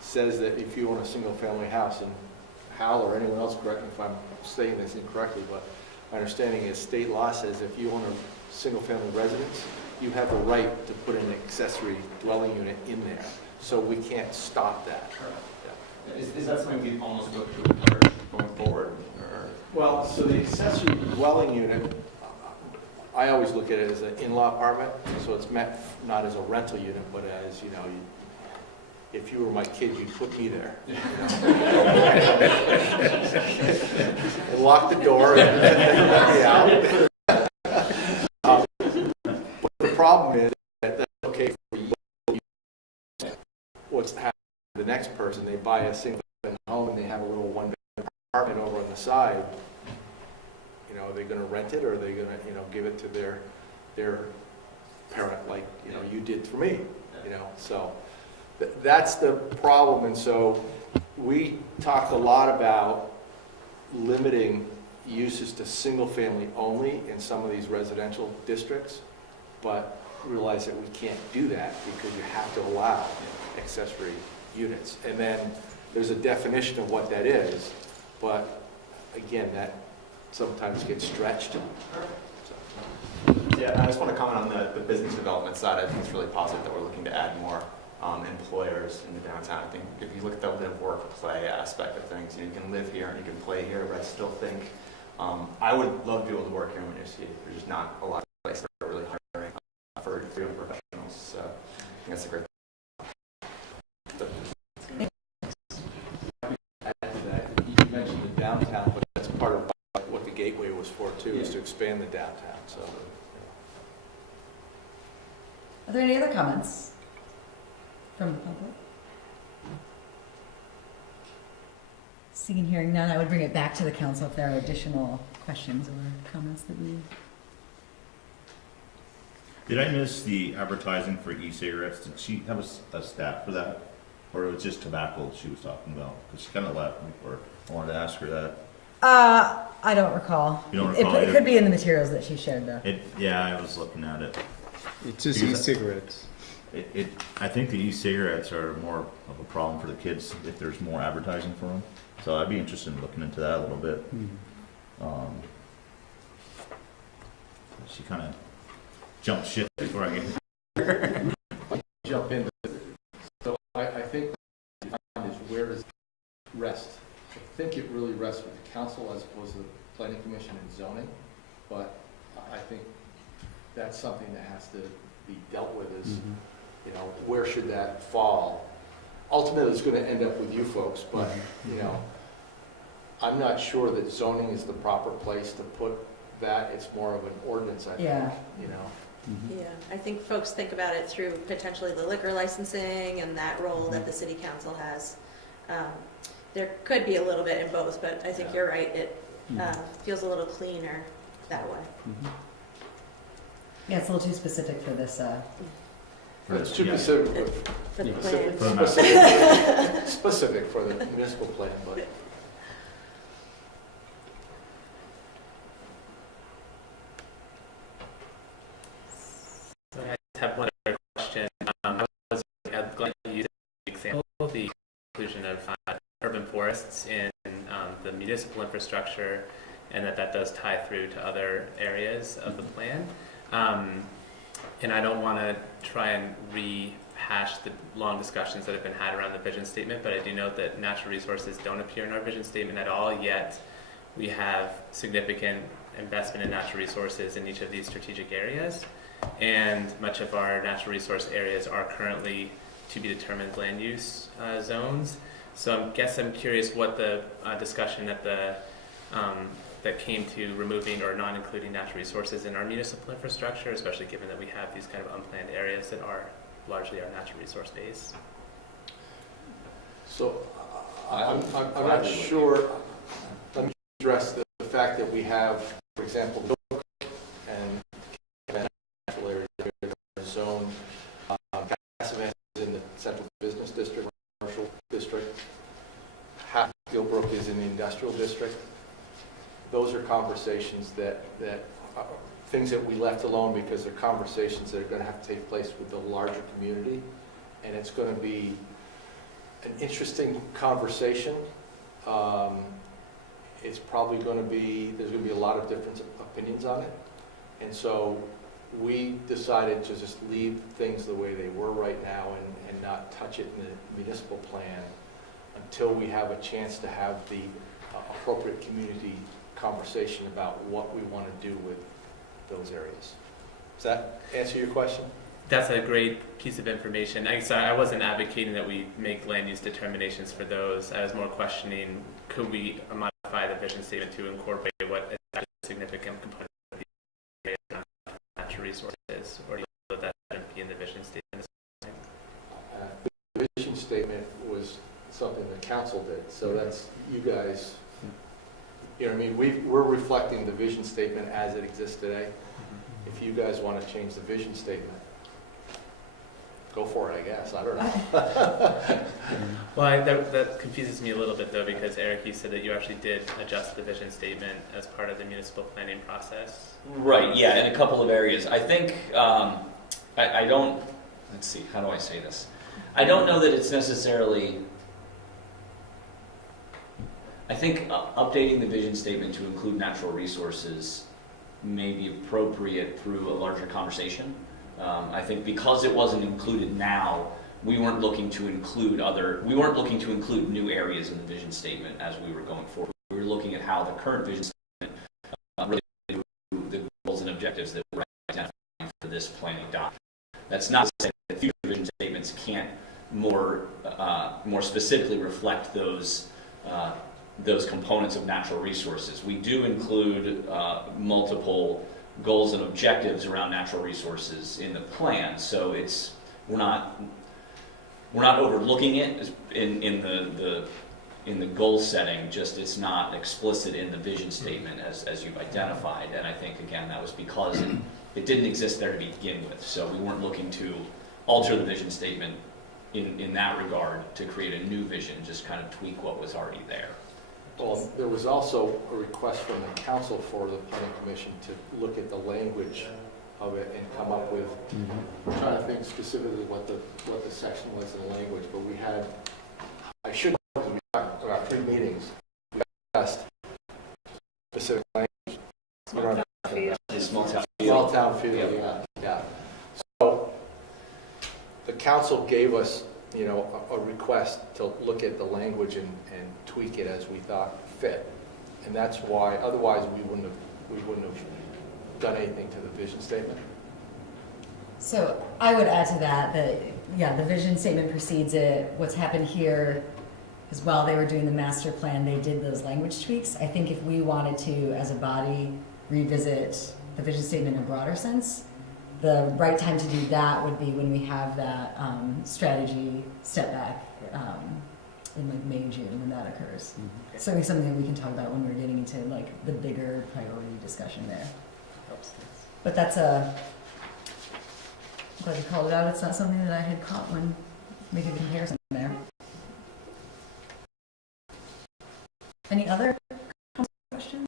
says that if you own a single-family house, and Hal or anyone else correct me if I'm saying this incorrectly, but my understanding is state law says if you own a single-family residence, you have the right to put an accessory dwelling unit in there. So we can't stop that. Yeah. Is that something we almost look to encourage going forward? Or? Well, so the accessory dwelling unit, I always look at it as an in-law apartment, so it's meant not as a rental unit, but as, if you were my kid, you'd put me there. And lock the door and let me out. But the problem is that that's okay for you. What's happening to the next person? They buy a single-family home and they have a little one-bedroom apartment over on the side. Are they going to rent it, or are they going to, give it to their parent, like you did for me? So that's the problem. And so we talked a lot about limiting uses to single family only in some of these residential districts, but realize that we can't do that because you have to allow accessory units. And then there's a definition of what that is, but again, that sometimes gets stretched. So. Yeah, I just want to comment on the business development side. I think it's really positive that we're looking to add more employers in the downtown. I think if you look at the live, work, play aspect of things, you can live here and you can play here, but I still think I would love to be able to work here in Winooski. There's just not a lot of places that are really hiring for young professionals. So I think that's a great Add to that, you mentioned the downtown, but that's part of what the gateway was for too, is to expand the downtown. So, Are there any other comments from the public? Seeing and hearing none, I would bring it back to the council if there are additional questions or comments that we... Did I miss the advertising for e-cigarettes? Did she have a stat for that? Or it was just tobacco she was talking about? Because she kind of left me for, I wanted to ask her that. I don't recall. You don't recall it could be in the materials that she shared, though. Yeah, I was looking at it. It's just Because e-cigarettes. I think the e-cigarettes are more of a problem for the kids if there's more advertising for them. So I'd be interested in looking into that a little bit. She kind of jumped ship before I get jump into it. So I think is where does it rest? I think it really rests with the council as opposed to the planning commission and zoning, but I think that's something that has to be dealt with is, where should that fall? Ultimately, it's going to end up with you folks, but, I'm not sure that zoning is the proper place to put that. It's more of an ordinance, I think, Yeah. Yeah, I think folks think about it through potentially the liquor licensing and that role that the city council has. There could be a little bit in both, but I think you're right. It feels a little cleaner that way. Yeah, it's a little too specific for this. It's too specific For the plan. specific for the municipal plan, but. I just have one other question. I was glad you used the example, the inclusion of urban forests in the municipal infrastructure, and that does tie through to other areas of the plan. And I don't want to try and rehash the long discussions that have been had around the vision statement, but I do note that natural resources don't appear in our vision statement at all, yet we have significant investment in natural resources in each of these strategic areas. And much of our natural resource areas are currently to be determined land use zones. So I'm curious what the discussion at the that came to removing or not including natural resources in our municipal infrastructure, especially given that we have these kind of unplanned areas that are largely our natural resource base. So I'm not sure, let me address the fact that we have, for example, Milk and natural area zone, Cassavant is in the central business district, commercial district, half Gilbrook is in the industrial district. Those are conversations that things that we left alone because they're conversations that are going to have to take place with the larger community, and it's going to be an interesting conversation. It's probably going to be, there's going to be a lot of different opinions on it, and so we decided to just leave things the way they were right now and not touch it in the municipal plan until we have a chance to have the appropriate community conversation about what we want to do with those areas. Does that answer your question? That's a great piece of information. I wasn't advocating that we make land use determinations for those. I was more questioning, could we modify the vision statement to incorporate what is a significant component of the natural resources, or do you feel that shouldn't be in the vision statement? The vision statement was something the council did, so that's you guys. You know what I mean? We're reflecting the vision statement as it exists today. If you guys want to change the vision statement, go for it, I guess. I don't know. Well, that confuses me a little bit, though, because Eric, you said that you actually did adjust the vision statement as part of the municipal planning process. Right, yeah, in a couple of areas. I think, I don't, let's see, how do I say this? I don't know that it's necessarily, I think updating the vision statement to include natural resources may be appropriate through a larger conversation. I think because it wasn't included now, we weren't looking to include new areas in the vision statement as we were going forward. We were looking at how the current vision statement related to the goals and objectives that we're identifying for this planning document. That's not to say that future vision statements can't more specifically reflect those components of natural resources. We do include multiple goals and objectives around natural resources in the plan, so we're not overlooking it in the goal setting. Just it's not explicit in the vision statement as you've identified, and I think again that was because it didn't exist there to begin with. So we weren't looking to alter the vision statement in that regard to create a new vision, just kind of tweak what was already there. Well, there was also a request from the council for the planning commission to look at the language of it and come up with, I'm trying to think specifically what the section was in the language, but we had, I should know because we talked about 3 meetings, we discussed specific language. Small town field, yeah. So the council gave us, a request to look at the language and tweak it as we thought fit, and that's why. Otherwise, we wouldn't have done anything to the vision statement. So I would add to that the vision statement precedes it. What's happened here is while they were doing the master plan, they did those language tweaks. I think if we wanted to, as a body, revisit the vision statement in a broader sense, the right time to do that would be when we have that strategy step back in like May, June, when that occurs. Okay. So it's something that we can talk about when we're getting into like the bigger priority discussion there. But that's I'm glad you called it out. It's not something that I had caught when making a comparison there. Any other questions?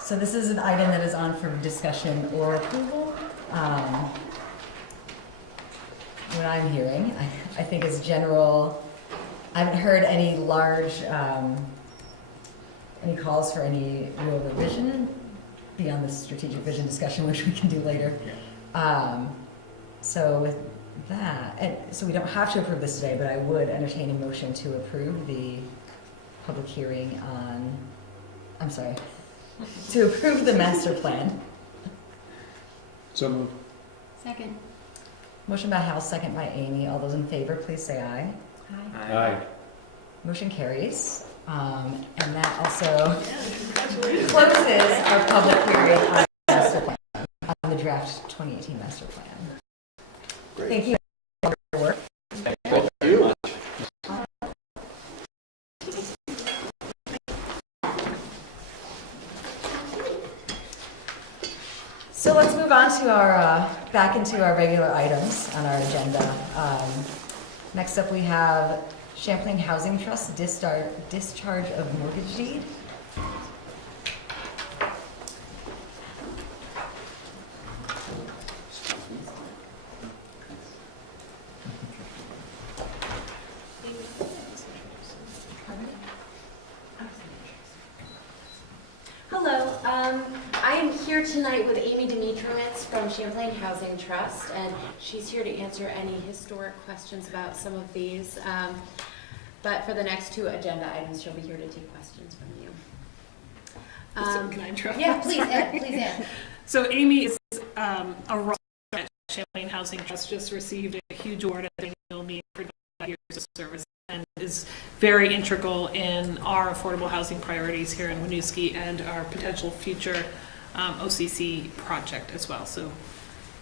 So this is an item that is on for discussion or approval. What I'm hearing, I think is general. I haven't heard any large, any calls for any real revision beyond the strategic vision discussion, which we can do later. So with that, and so we don't have to approve this today, but I would entertain a motion to approve the public hearing on, I'm sorry, to approve the master plan. So moved. Second. Motion by Hal, second by Amy. All those in favor, please say aye. Aye. Aye. Motion carries. And that also closes our public hearing on the master plan, on the draft 2018 master plan. Great. Thank you for your work. Thank you. So let's move on to our, back into our regular items on our agenda. Next up, we have Champlain Housing Trust discharge of mortgage deed. Hello, I am here tonight with Amy Dimitrowitz from Champlain Housing Trust, and she's here to answer any historic questions about some of these. But for the next two agenda items, she'll be here to take questions from you. So can I interrupt? Yeah, please, please, Ann. So Amy is a rock at Champlain Housing Trust, just received a huge award at the annual meeting for 5 years of service, and is very integral in our affordable housing priorities here in Winooski and our potential future OCC project as well. So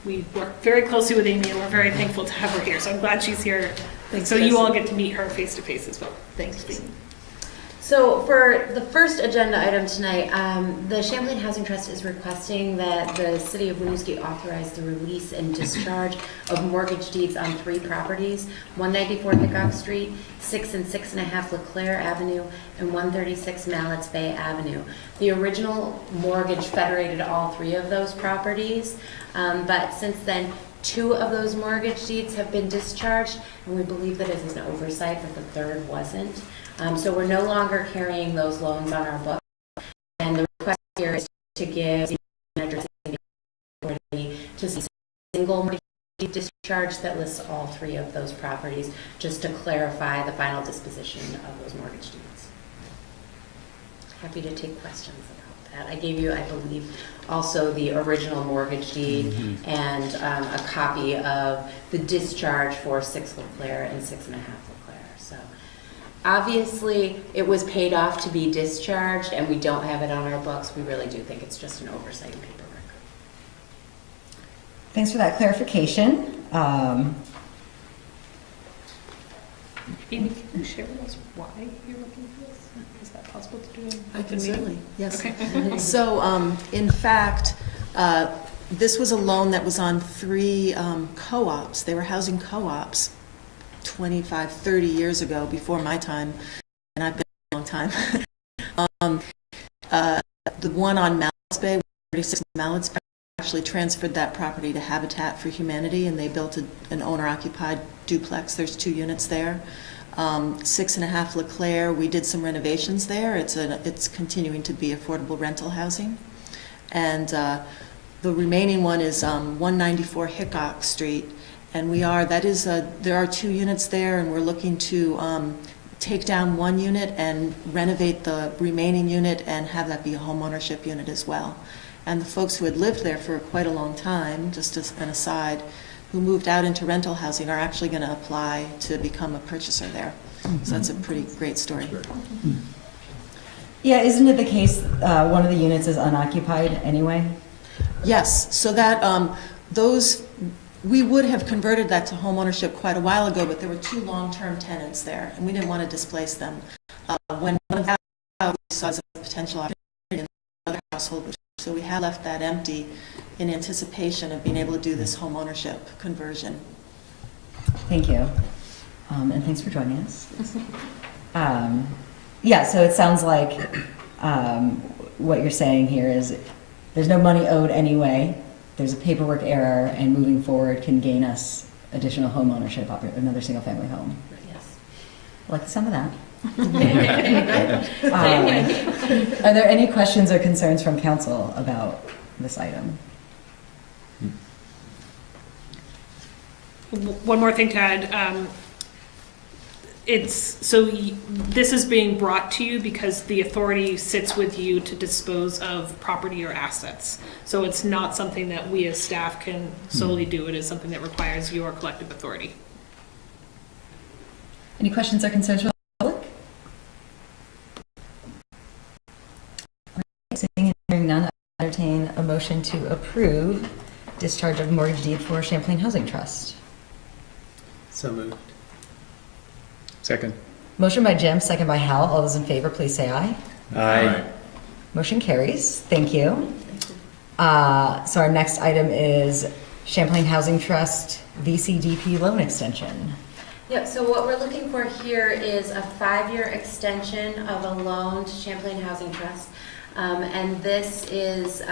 we work very closely with Amy, and we're very thankful to have her here. So I'm glad she's here. Thanks, So Chris. you all get to meet her face to face as well. Thanks, Amy. So for the first agenda item tonight, the Champlain Housing Trust is requesting that the City of Winooski authorize the release and discharge of mortgage deeds on 3 properties: 194 Hickok Street, 6 and 6.5 LeClaire Avenue, and 136 Mallett's Bay Avenue. The original mortgage federated all 3 of those properties, but since then, 2 of those mortgage deeds have been discharged, and we believe that it is an oversight that the 3rd wasn't. So we're no longer carrying those loans on our book, and the request here is to give the authority to see a single mortgage deed discharge that lists all 3 of those properties, just to clarify the final disposition of those mortgage deeds. Happy to take questions about that. I gave you, I believe, also the original mortgage deed and a copy of the discharge for 6 LeClaire and 6.5 LeClaire. So obviously, it was paid off to be discharged, and we don't have it on our books. We really do think it's just an oversight in paperwork. Thanks for that clarification. Amy, can you share with us why you're looking for this? Is that possible to do? I can certainly, yes. Okay. So, in fact, this was a loan that was on 3 co-ops. They were housing co-ops 25, 30 years ago, before my time, and I've been a long time. The one on Mallett's Bay, 36 Mallett's Bay, actually transferred that property to Habitat for Humanity, and they built an owner-occupied duplex. There's 2 units there. 6.5 LeClaire, we did some renovations there. It's continuing to be affordable rental housing. And the remaining one is 194 Hickok Street. And there are 2 units there, and we're looking to take down 1 unit and renovate the remaining unit and have that be a home ownership unit as well. And the folks who had lived there for quite a long time, just as an aside, who moved out into rental housing are actually going to apply to become a purchaser there. So that's a pretty great story. Yeah, isn't it the case one of the units is unoccupied anyway? Yes, so that we would have converted that to home ownership quite a while ago, but there were 2 long-term tenants there, and we didn't want to displace them. When one of we saw as a potential opportunity in another household, so we had left that empty in anticipation of being able to do this home ownership conversion. Thank you. And thanks for joining us. Yeah, so it sounds like what you're saying here is there's no money owed anyway. There's a paperwork error, and moving forward can gain us additional home ownership, another single-family home. Yes. I like the sound of that. Are there any questions or concerns from council about this item? one more thing to add. This is being brought to you because the authority sits with you to dispose of property or assets. So it's not something that we as staff can solely do. It is something that requires your collective authority. Any questions or concerns from the public? All right, seeing and hearing none, I entertain a motion to approve discharge of mortgage deed for Champlain Housing Trust. So moved. Second. Motion by Jim, second by Hal. All those in favor, please say aye. Aye. Motion carries. Thank you. So our next item is Champlain Housing Trust VCDP loan extension. Yep, so what we're looking for here is a 5-year extension of a loan to Champlain Housing Trust. And this is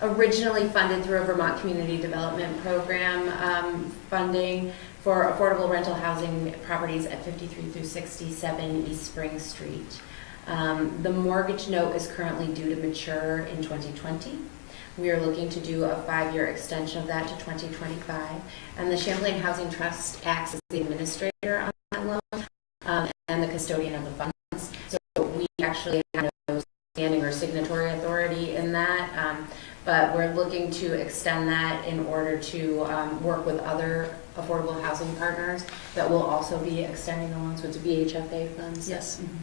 originally funded through a Vermont Community Development Program funding for affordable rental housing properties at 53 through 67 East Spring Street. The mortgage note is currently due to mature in 2020. We are looking to do a 5-year extension of that to 2025. And the Champlain Housing Trust acts as the administrator on that loan and the custodian of the funds. So we actually have no standing or signatory authority in that. But we're looking to extend that in order to work with other affordable housing partners that will also be extending the loans with the VHFA funds. Yes. Mm-hmm.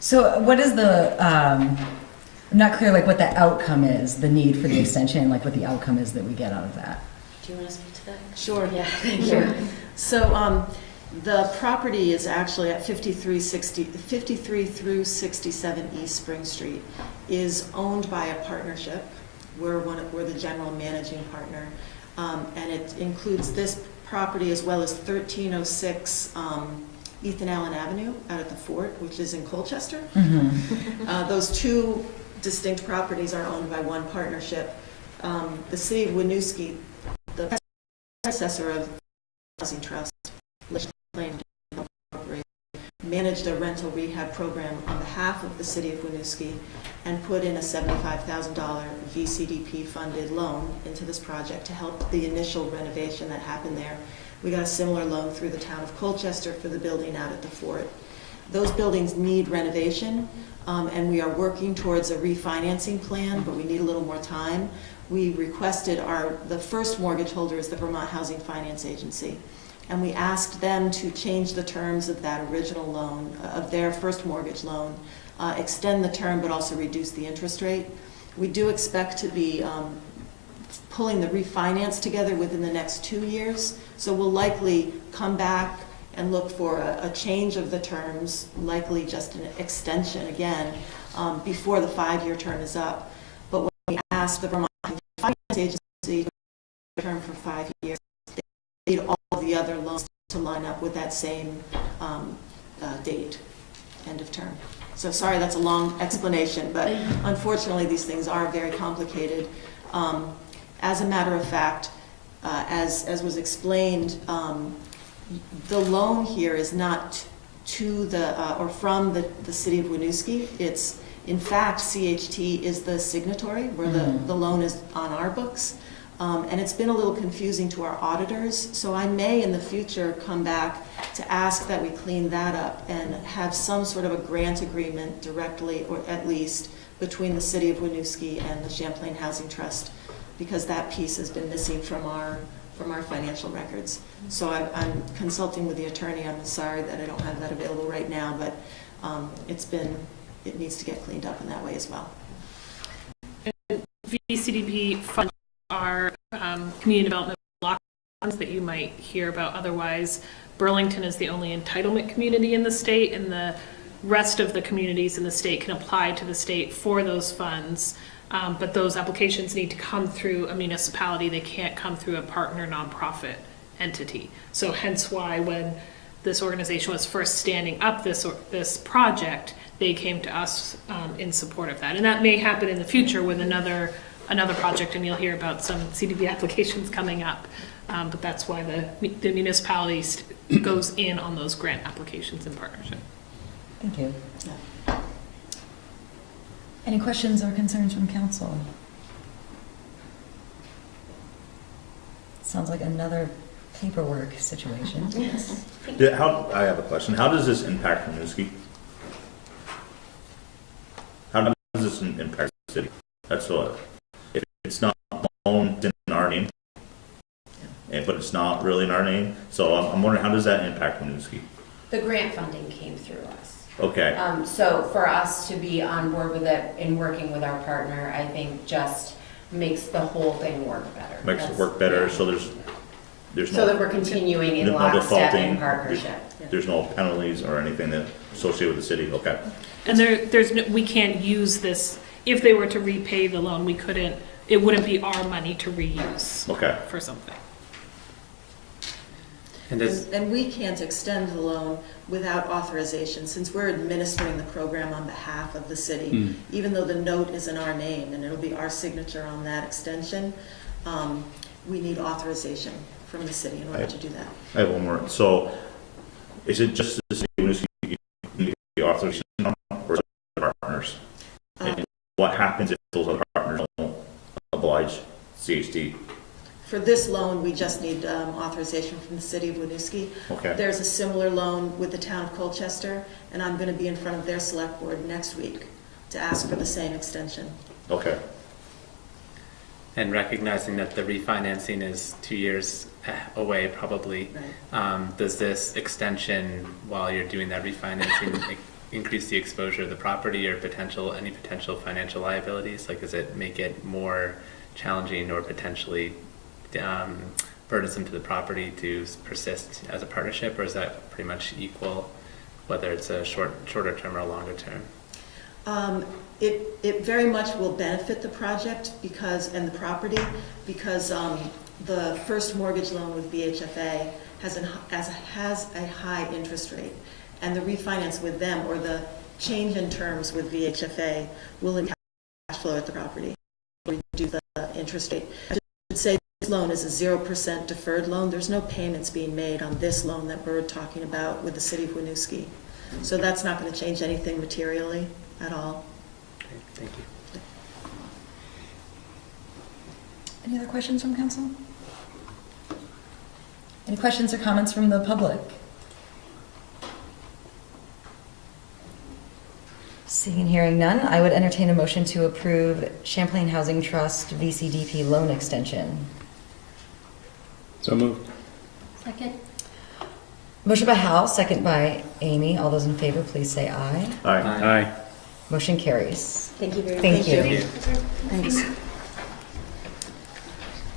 So what is the, I'm not clear like what the outcome is, the need for the extension, like what the outcome is that we get out of that. Do you want to speak to that? Sure. Yeah, thank Sure. you. So the property is actually at 53 through 67 East Spring Street, is owned by a partnership. We're the general managing partner. And it includes this property as well as 1306 Ethan Allen Avenue out at the Fort, which is in Colchester. Mm-hmm. Those two distinct properties are owned by one partnership. The city of Winooski, the predecessor of the Housing Trust, managed a rental rehab program on behalf of the city of Winooski and put in a $75,000 VCDP funded loan into this project to help the initial renovation that happened there. We got a similar loan through the town of Colchester for the building out at the Fort. Those buildings need renovation, and we are working towards a refinancing plan, but we need a little more time. We requested the first mortgage holder is the Vermont Housing Finance Agency, and we asked them to change the terms of that original loan, of their first mortgage loan, extend the term but also reduce the interest rate. We do expect to be pulling the refinance together within the next 2 years, so we'll likely come back and look for a change of the terms, likely just an extension again, before the 5-year term is up. But when we asked the Vermont Finance Agency to term for 5 years, they need all the other loans to line up with that same date, end of term. So sorry, that's a long explanation, but unfortunately these things are very complicated. As a matter of fact, as was explained, the loan here is not to the or from the city of Winooski. It's in fact CHT is the signatory where the loan is on our books, and it's been a little confusing to our auditors. So I may in the future come back to ask that we clean that up and have some sort of a grant agreement directly, or at least between the city of Winooski and the Champlain Housing Trust, because that piece has been missing from our financial records. So I'm consulting with the attorney. I'm sorry that I don't have that available right now, but it needs to get cleaned up in that way as well. VCDP funds are community development block funds that you might hear about otherwise. Burlington is the only entitlement community in the state, and the rest of the communities in the state can apply to the state for those funds. But those applications need to come through a municipality. They can't come through a partner nonprofit entity. So hence why when this organization was first standing up this project, they came to us in support of that. And that may happen in the future with another project, and you'll hear about some CDB applications coming up. But that's why the municipality goes in on those grant applications in partnership. Thank you. Yeah. Any questions or concerns from council? Sounds like another paperwork situation. Yes. I have a question. How does this impact Winooski? How does this impact the city? That's what, if it's not owned in our name, but it's not really in our name, so I'm wondering, how does that impact Winooski? The grant funding came through us. Okay, So for us to be on board with it and working with our partner, I think just makes the whole thing work better. makes it That's- work better, yeah. so there's So that no, we're continuing in no lockstep defaulting. in partnership. there's no penalties or anything that associated with the city, okay? And there's no, we can't use this, if they were to repay the loan, we couldn't, it wouldn't be our money to reuse Okay, for something. And does, And we can't extend the loan without authorization, since we're administering the program on behalf of the city. Even though the note is in our name and it'll be our signature on that extension, we need authorization from the city in order to do that. I have one more. So, is it just the city of Winooski you need the authorization from, or is it other partners? And what happens if those other partners don't oblige CHD? For this loan, we just need authorization from the city of Winooski. Okay, There's a similar loan with the town of Colchester, and I'm going to be in front of their select board next week to ask for the same extension. okay. and recognizing that the refinancing is 2 years away probably, does this extension, while you're doing that refinancing, increase the exposure of the property or any potential financial liabilities? Like, does it make it more challenging or potentially burdensome to the property to persist as a partnership, or is that pretty much equal, whether it's a shorter term or a longer term? It very much will benefit the project and the property, because the first mortgage loan with VHFA has a high interest rate, and the refinance with them, or the change in terms with VHFA, will impact cash flow at the property, reduce the interest rate. I should say this loan is a 0% deferred loan. There's no payments being made on this loan that we're talking about with the city of Winooski. So that's not going to change anything materially at all. Okay, thank you. Any other questions from council? Any questions or comments from the public? Seeing and hearing none, I would entertain a motion to approve Champlain Housing Trust VCDP loan extension. So moved. Second? Motion by Hal, second by Amy. All those in favor, please say aye. Aye. Aye. Motion carries. Thank you very Thank much. you. Thanks.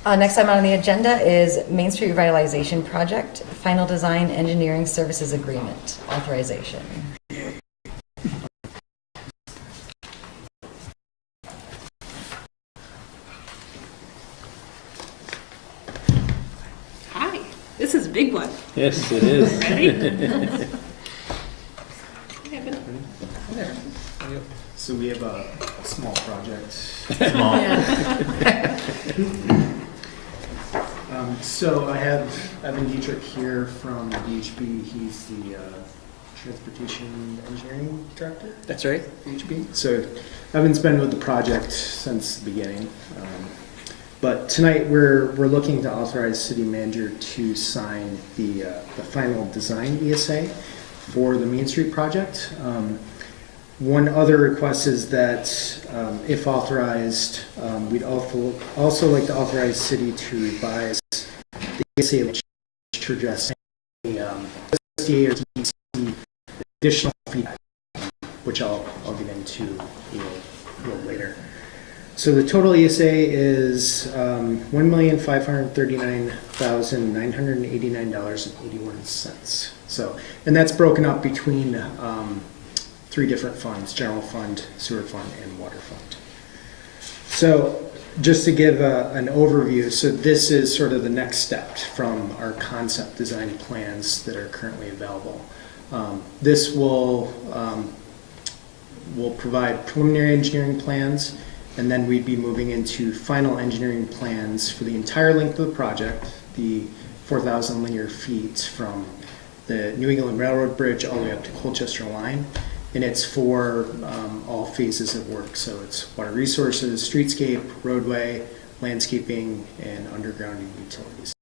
Next item on the agenda is Main Street Revitalization Project, Final Design Engineering Services Agreement, authorization. Hi, this is a big one. Yes, it is. Ready? So we have a small project. Small. So I have Evan Dietrich here from VHB. He's the Transportation Engineering Director. That's right. VHB. So Evan's been with the project since the beginning. But tonight we're looking to authorize city manager to sign the final design ESA for the Main Street project. One other request is that, if authorized, we'd also like to authorize city to revise the ESA to address any SDA or TC additional feedback, which I'll get into a little later. So the total ESA is $1,539,989.81. So, and that's broken up between 3 different funds: general fund, sewer fund, and water fund. So just to give an overview, so this is sort of the next step from our concept design plans that are currently available. This will provide preliminary engineering plans, and then we'd be moving into final engineering plans for the entire length of the project, the 4,000 linear feet from the New England Railroad Bridge all the way up to Colchester Line. And it's for all phases of work. So it's water resources, streetscape, roadway, landscaping, and undergrounding utilities.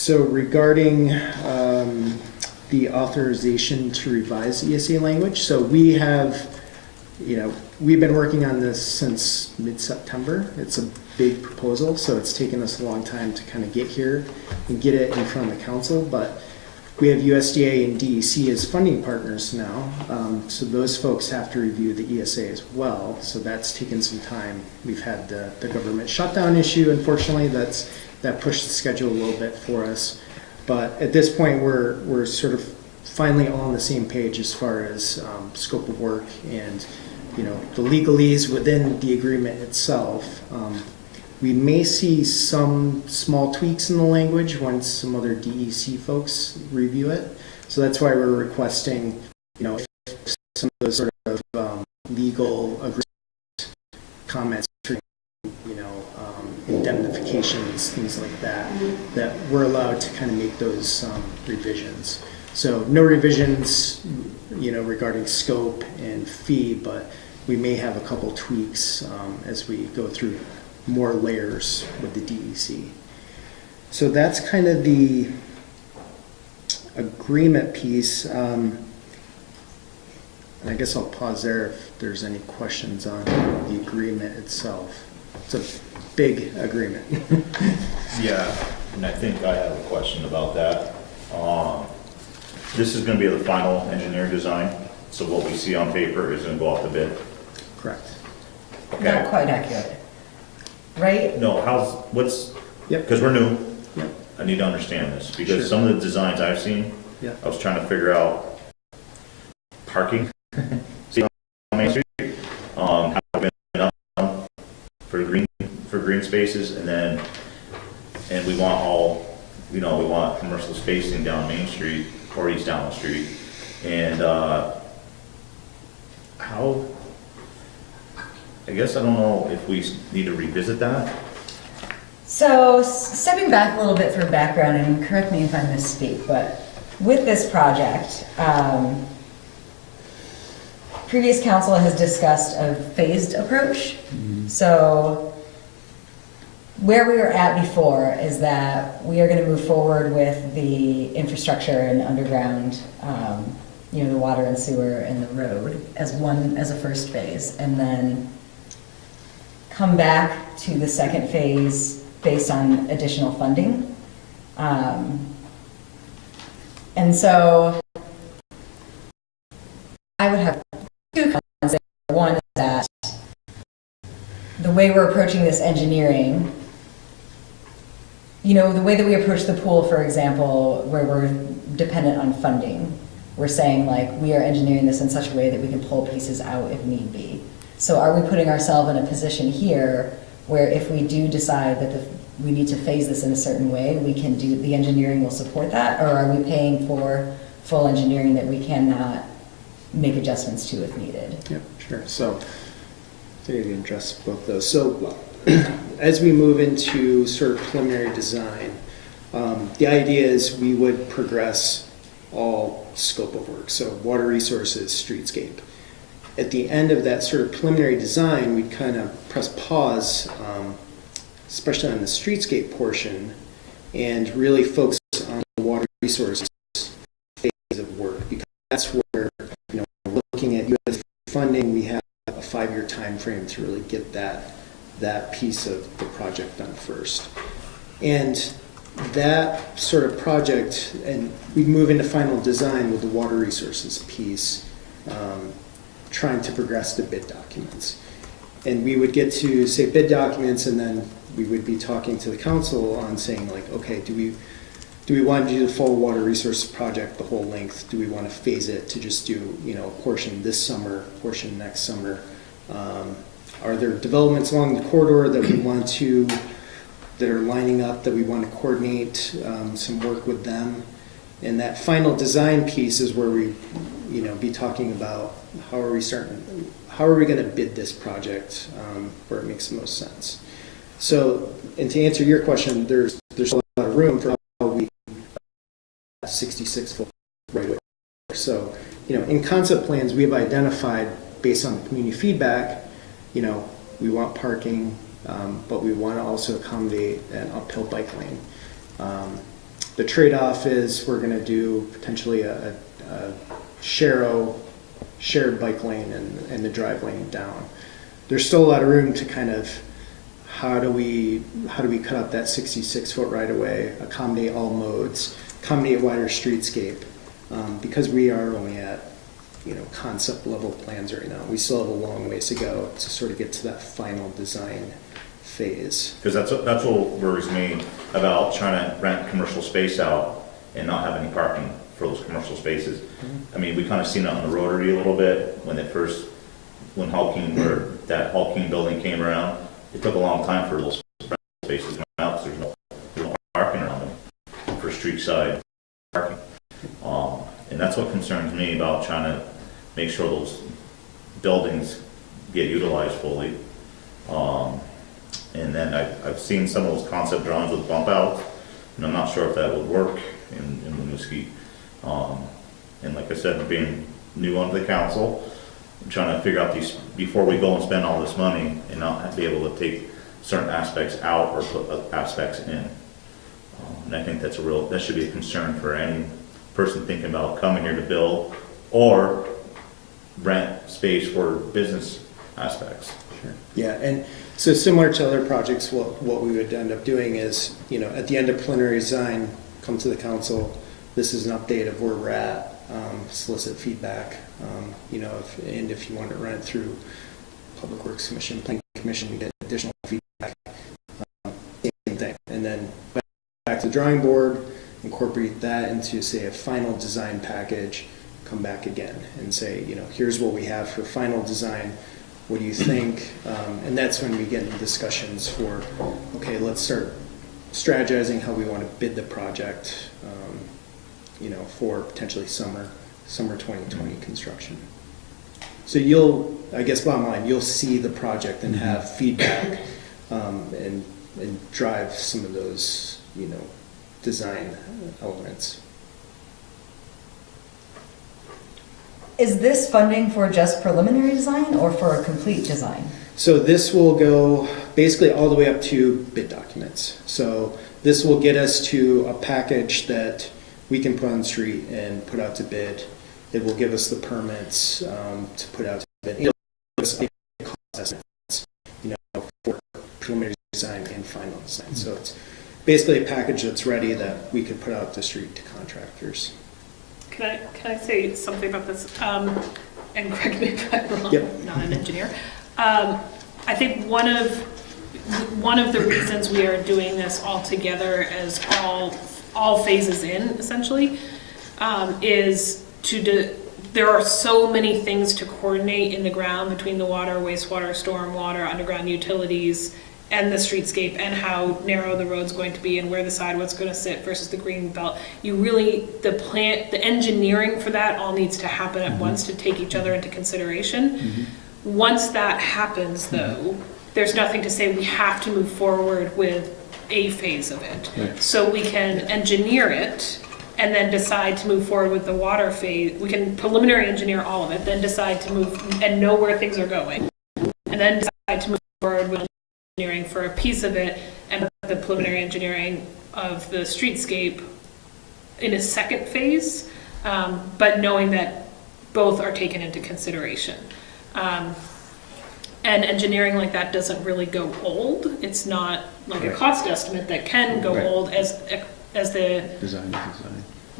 So regarding the authorization to revise ESA language, so we have, we've been working on this since mid-September. It's a big proposal, so it's taken us a long time to kind of get here and get it in front of the council, but we have USDA and DEC as funding partners now, so those folks have to review the ESA as well, so that's taken some time. We've had the government shutdown issue, unfortunately, that pushed the schedule a little bit for us, but at this point we're sort of finally all on the same page as far as scope of work and the legalese within the agreement itself. We may see some small tweaks in the language once some other DEC folks review it. So that's why we're requesting, if some of those sort of legal agreement comments, indemnifications, things like that, that we're allowed to kind of make those revisions. So no revisions, regarding scope and fee, but we may have a couple tweaks as we go through more layers with the DEC. So that's kind of the agreement piece. And I guess I'll pause there if there's any questions on the agreement itself. It's a big agreement. Yeah, and I think I have a question about that. This is gonna be the final engineering design, so what we see on paper is gonna go off the bid. Correct. Okay. Not quite accurate, right? No, what's, Yep. because we're new, Yep. I need to understand this, because Sure. some of the designs I've seen, Yep. I was trying to figure out parking, see on Main Street, how to been up for green spaces, and we want all, we want commercial spacing down Main Street, or East Allen Street, and, I guess I don't know if we need to revisit that. So stepping back a little bit for background, and correct me if I misspeak, but with this project, previous council has discussed a phased approach. So where we were at before is that we are going to move forward with the infrastructure and underground, the water and sewer and the road as a first phase, and then come back to the second phase based on additional funding. And so I would have two comments there. One is that the way we're approaching this engineering, the way that we approach the pool, for example, where we're dependent on funding, we're saying like, we are engineering this in such a way that we can pull pieces out if need be. So are we putting ourselves in a position here where if we do decide that we need to phase this in a certain way, we can do, the engineering will support that? Or are we paying for full engineering that we cannot make adjustments to if needed? Yep, sure. So I think I can address both those. So as we move into sort of preliminary design, the idea is we would progress all scope of work. So water resources, streetscape. At the end of that sort of preliminary design, we'd kind of press pause, especially on the streetscape portion, and really focus on the water resources phase of work, because that's where, we're looking at U.S. funding, we have a 5-year time frame to really get that piece of the project done first. And that sort of project, and we move into final design with the water resources piece, trying to progress the bid documents. And we would get to, say, bid documents, and then we would be talking to the council on saying, like, okay, do we want to do the full water resource project, the whole length? Do we want to phase it to just do, a portion this summer, portion next summer? Are there developments along the corridor that are lining up that we want to coordinate some work with them? And that final design piece is where we, be talking about how are we going to bid this project where it makes the most sense. So, and to answer your question, there's a lot of room for how we 66 foot right away. So, in concept plans, we have identified based on community feedback, we want parking, but we want to also accommodate an uphill bike lane. The trade-off is we're gonna do potentially a shared bike lane and the drive lane down. There's still a lot of room to kind of, how do we cut out that 66-foot right of way, accommodate all modes, accommodate a wider streetscape, because we are only at, concept level plans right now. We still have a long ways to go to sort of get to that final design phase. Because that's what worries me about trying to rent commercial space out and not have any parking for those commercial spaces. I mean, we kind of seen it on the Rotary a little bit when that Halkeen building came around. It took a long time for those spaces to come out because there's no parking around them for street side parking. And that's what concerns me about trying to make sure those buildings get utilized fully. And then I've seen some of those concept drawings with bump outs, and I'm not sure if that would work in Winooski. And like I said, being new on the council, I'm trying to figure out these before we go and spend all this money and not be able to take certain aspects out or put aspects in. And I think that should be a concern for any person thinking about coming here to build or rent space for business aspects. Sure. Yeah, and so similar to other projects, what we would end up doing is, at the end of preliminary design, come to the council. This is an update of where we're at. Solicit feedback. If you want to run it through Public Works Commission, Planning Commission, we get additional feedback. Same thing, and then back to the drawing board, incorporate that into, say, a final design package. Come back again and say, here's what we have for final design. What do you think? And that's when we get into discussions for, okay, let's start strategizing how we want to bid the project, for potentially summer 2020 construction. So I guess bottom line, you'll see the project and have feedback and drive some of those, design elements. Is this funding for just preliminary design or for a complete design? So this will go basically all the way up to bid documents. So this will get us to a package that we can put on the street and put out to bid. It will give us the permits to put out to bid. It'll give us cost estimates, for preliminary design and final design. So it's basically a package that's ready that we could put out the street to contractors. Can I say something about this? And correct me if I'm wrong. Yep. I'm not an engineer. I think one of the reasons we are doing this all together as all phases in, essentially, is there are so many things to coordinate in the ground between the water, wastewater, storm water, underground utilities, and the streetscape, and how narrow the road's going to be and where the sidewalk's going to sit versus the green belt. The engineering for that all needs to happen at once to take each other into consideration. Once that happens, though, there's nothing to say we have to move forward with a phase of it. Right. So we can engineer it and then decide to move forward with the water phase. We can preliminary engineer all of it, then decide to move and know where things are going. And then decide to move forward with engineering for a piece of it and the preliminary engineering of the streetscape in a second phase, but knowing that both are taken into consideration. And engineering like that doesn't really go old. It's not like a cost estimate that can go old as the Design.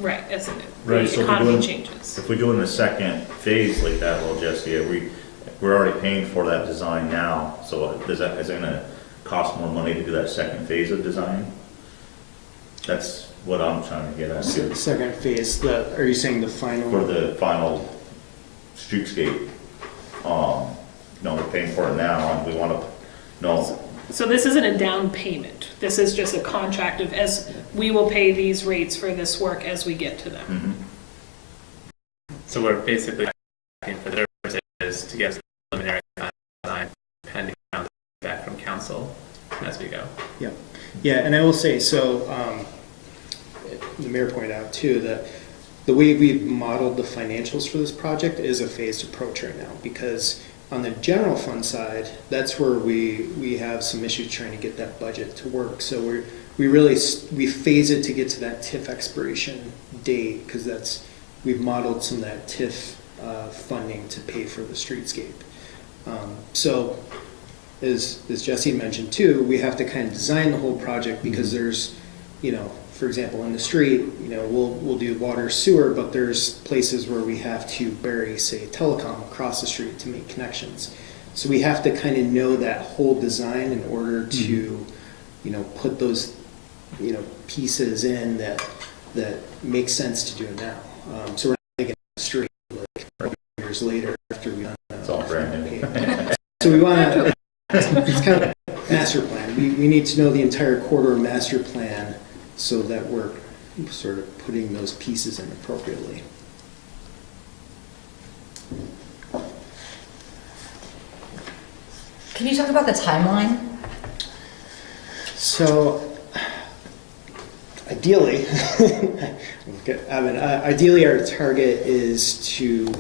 right as the Right, so economy changes. If we do it in the second phase like that, well, Jesse, we're already paying for that design now. So is it going to cost more money to do that second phase of design? That's what I'm trying to get at. So the second phase, are you saying the final? For the final streetscape. We're paying for it now, and we want to know. So this isn't a down payment. This is just a contract of as we will pay these rates for this work as we get to them. So we're basically asking for the services to get preliminary design pending feedback from council as we go. Yeah, and I will say, so the mayor pointed out too that the way we've modeled the financials for this project is a phased approach right now, because on the general fund side, that's where we have some issues trying to get that budget to work. So we phase it to get to that TIF expiration date, because we've modeled some of that TIF funding to pay for the streetscape. So as Jesse mentioned too, we have to kind of design the whole project, because there's, for example, in the street, we'll do water, sewer, but there's places where we have to bury, say, telecom across the street to make connections. So we have to kind of know that whole design in order to, put those, pieces in that make sense to do now. So we're not thinking the street like 4 years later after we've done It's all brand new. So we want to, it's kind of a master plan. We need to know the entire corridor master plan so that we're sort of putting those pieces in appropriately. Can you talk about the timeline? So, ideally, ideally our target is to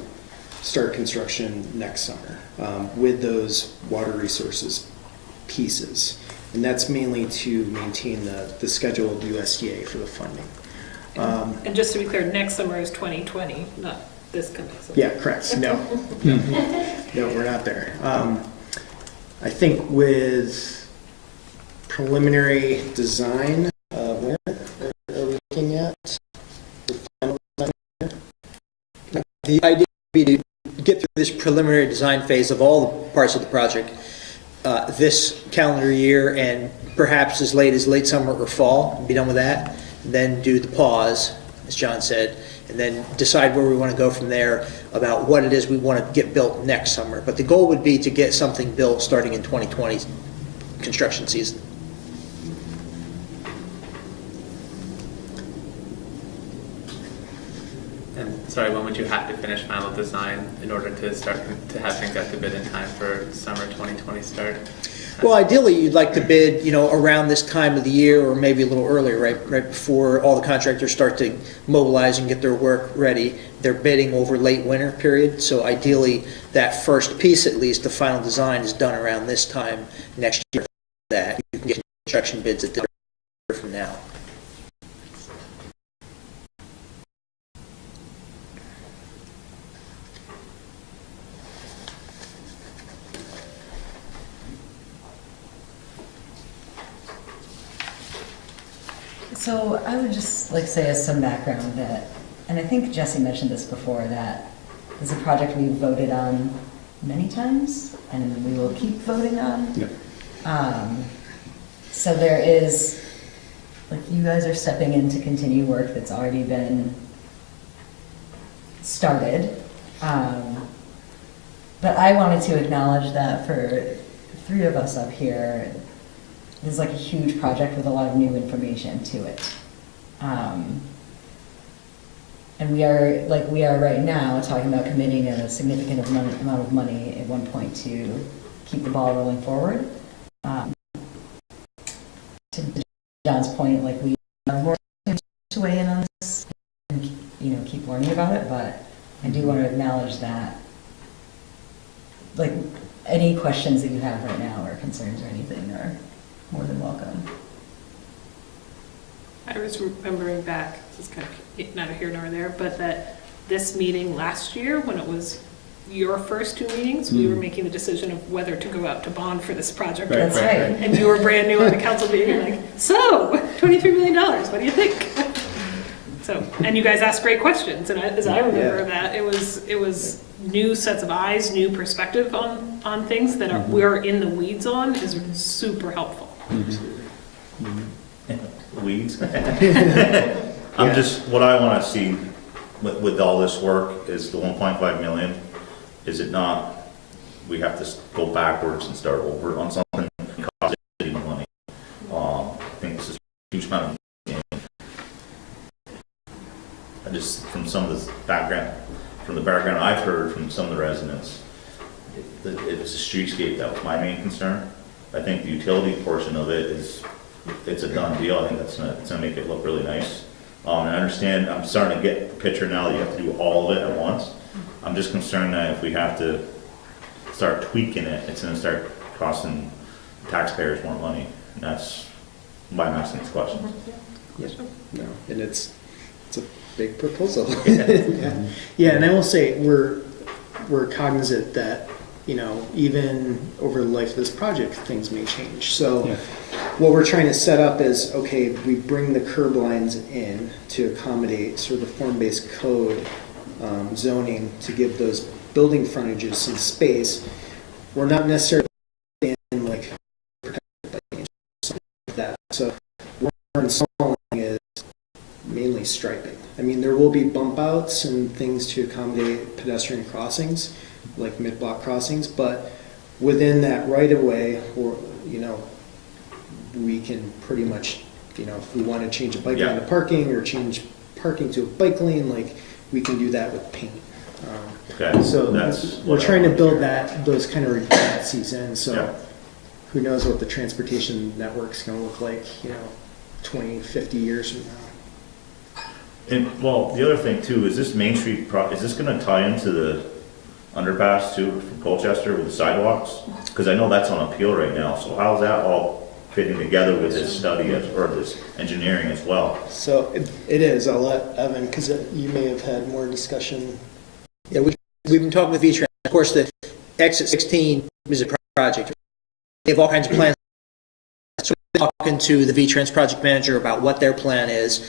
start construction next summer with those water resources pieces. And that's mainly to maintain the scheduled USDA for the funding. And just to be clear, next summer is 2020, not this coming summer. Yeah, correct. No. No, we're not there. I think with preliminary design, where are we looking at? The final design? The idea would be to get through this preliminary design phase of all the parts of the project this calendar year, and perhaps as late summer or fall, and be done with that. Then do the pause, as John said, and then decide where we want to go from there about what it is we want to get built next summer. But the goal would be to get something built starting in 2020 construction season. And sorry, when would you have to finish final design in order to start to have things out to bid in time for summer 2020 start? Well, ideally, you'd like to bid, around this time of the year, or maybe a little earlier, right before all the contractors start to mobilize and get their work ready. They're bidding over late winter period, so ideally, that first piece, at least, the final design, is done around this time next year. That you can get construction bids at the year from now. So I would just like say as some background that, and I think Jesse mentioned this before, that this is a project we've voted on many times and we will keep voting on. Yep. So there is, like, you guys are stepping in to continue work that's already been started. But I wanted to acknowledge that for 3 of us up here, this is like a huge project with a lot of new information to it. And we are right now talking about committing a significant amount of money at one point to keep the ball rolling forward. To John's point, like, we are more to weigh in on this and, keep learning about it, but I do want to acknowledge that, like, any questions that you have right now or concerns or anything are more than welcome. I was remembering back, this is kind of neither here nor there, but that this meeting last year, when it was your first 2 meetings, we were making the decision of whether to go out to bond for this project. That's right. And you were brand new on the council meeting, like, so, $23 million, what do you think? So, and you guys asked great questions, and as I remember that, it was new sets of eyes, new perspective on things that we're in the weeds on is super helpful. Weeds. What I want to see with all this work is the 1.5 million. Is it not, we have to go backwards and start over on something that costs city money. I think this is a huge amount of money. I just, from the background I've heard from some of the residents, it was the streetscape that was my main concern. I think the utility portion of it it's a done deal. I think it's gonna make it look really nice. And I understand, I'm starting to get the picture now that you have to do all of it at once. I'm just concerned that if we have to start tweaking it, it's gonna start costing taxpayers more money. And that's why I'm asking these questions. No, and it's a big proposal. Yeah, and I will say, we're cognizant that, you know, even over the life of this project, things may change. So what we're trying to set up is, okay, we bring the curb lines in to accommodate sort of the form-based code zoning to give those building frontages some space. We're not necessarily in like protected by something like that. So what we're installing is mainly striping. I mean, there will be bump outs and things to accommodate pedestrian crossings, like mid-block crossings, but within that right of way, or, you know, we can pretty much, you know, if we want to change a bike lane to parking or change parking to a bike lane, like, we can do that with paint. Okay, So we're trying to build those kind of redundancies in, so Yeah. who knows what the transportation network's gonna look like, you know, 20, 50 years from now. And, well, the other thing too, is this Main Street is this gonna tie into the underpass too from Colchester with the sidewalks? Because I know that's on appeal right now, so how's that all fitting together with this study or this engineering as well? So it is, I'll let Evan, because you may have had more discussion. Yeah, we've been talking with V-Trans. Of course, the Exit 16 is a project. They have all kinds of plans. So we're talking to the V-Trans project manager about what their plan is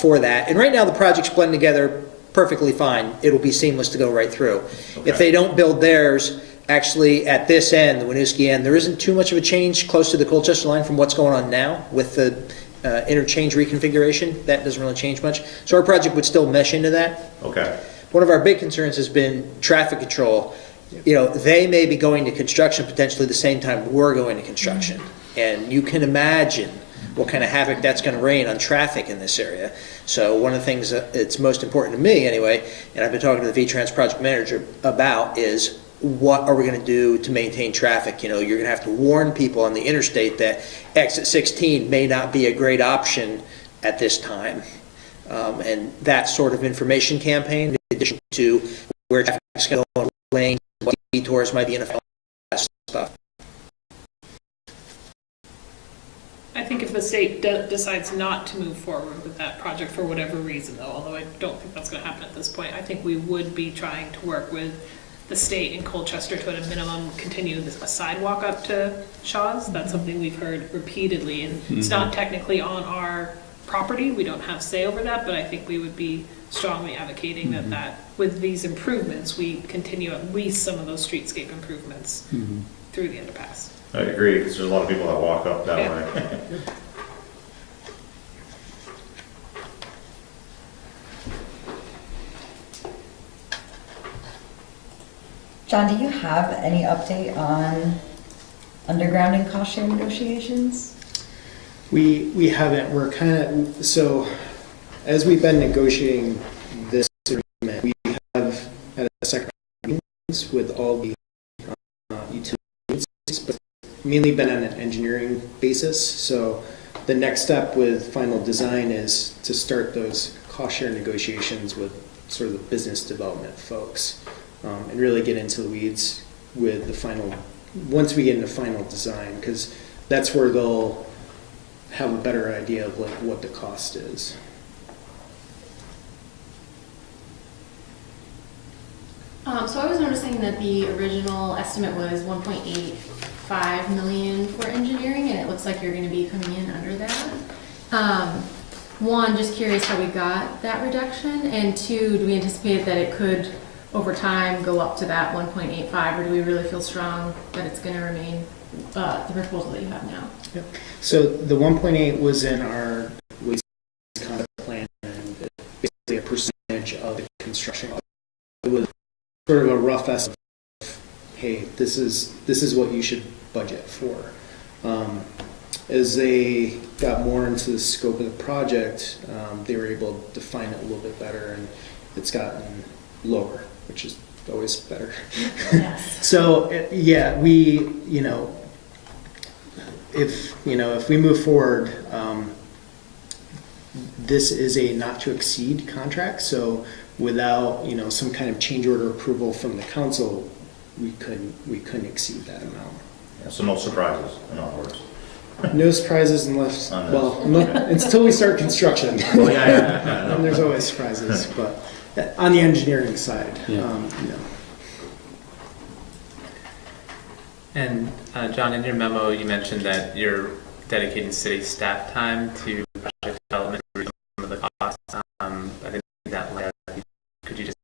for that. And right now, the projects blend together perfectly fine. It'll be seamless to go right through. Okay. If they don't build theirs, actually at this end, the Winooski end, there isn't too much of a change close to the Colchester line from what's going on now with the interchange reconfiguration. That doesn't really change much. So our project would still mesh into that. Okay. One of our big concerns has been traffic control. You know, they may be going to construction potentially the same time we're going to construction. And you can imagine what kind of havoc that's going to rain on traffic in this area. So one of the things that's most important to me anyway, and I've been talking to the V-Trans project manager about, is what are we going to do to maintain traffic? You know, you're going to have to warn people on the interstate that exit 16 may not be a great option at this time. And that sort of information campaign, in addition to where traffic's going to go, lanes, what detours might be in effect, that stuff. I think if the state decides not to move forward with that project for whatever reason, though, although I don't think that's going to happen at this point, I think we would be trying to work with the state and Colchester to, at a minimum, continue a sidewalk up to Shaw's. That's something we've heard repeatedly, and it's not technically on our property. We don't have say over that, but I think we would be strongly advocating that with these improvements, we continue at least some of those streetscape improvements through the underpass. I agree, because there's a lot of people that walk up that way. John, do you have any update on undergrounding cost share negotiations? We haven't, we're kind of, so as we've been negotiating this agreement, we have had a second meetings with all the utilities, but mainly been on an engineering basis. So the next step with final design is to start those cost share negotiations with sort of the business development folks, and really get into the weeds with the final, once we get into final design, because that's where they'll have a better idea of like what the cost is. So I was noticing that the original estimate was 1.85 million for engineering, and it looks like you're going to be coming in under that. One, just curious how we got that reduction, and two, do we anticipate that it could, over time, go up to that 1.85, or do we really feel strong that it's going to remain the proposal that you have now? Yep. So the 1.8 was in our waste conduct plan, and basically a percentage of the construction. It was sort of a rough estimate of, hey, this is what you should budget for. As they got more into the scope of the project, they were able to define it a little bit better, and it's gotten lower, which is always better. Yes. So yeah, we, if we move forward, this is a not to exceed contract. So without, some kind of change order approval from the council, we couldn't exceed that amount. Yeah, so no surprises, in other words. No surprises unless, On this. well, until we start construction. Oh, yeah. And there's always surprises, but on the engineering side, Yeah. you know. And John, in your memo, you mentioned that you're dedicating city staff time to project development to reduce some of the costs. I think that could you just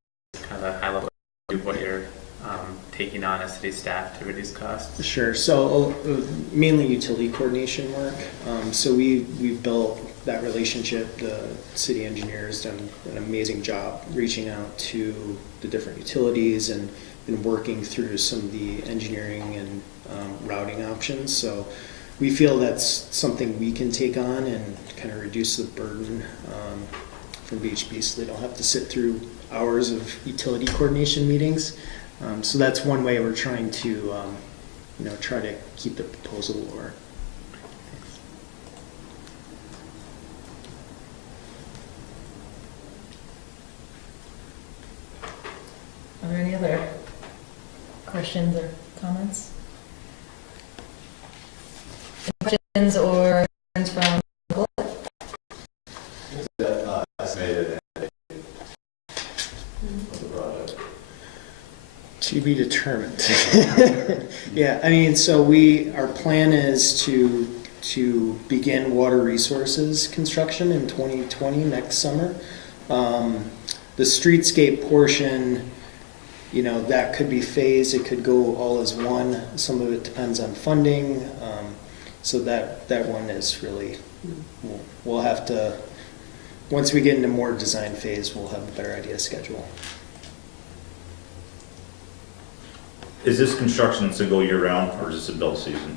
kind of a high level of what you're taking on as city staff to reduce costs? Sure. So mainly utility coordination work. So we've built that relationship. The city engineers done an amazing job reaching out to the different utilities and working through some of the engineering and routing options. So we feel that's something we can take on and kind of reduce the burden from VHB, so they don't have to sit through hours of utility coordination meetings. So that's one way we're trying to, try to keep the proposal lower. Are there any other questions or comments? Any questions or concerns from the board? Estimated of the project. To be determined. Yeah, I mean, so our plan is to begin water resources construction in 2020, next summer. The streetscape portion, that could be phased, it could go all as one. Some of it depends on funding. So that one is really, we'll have to, once we get into more design phase, we'll have a better idea of schedule. Is this construction to go year round, or is this a build season?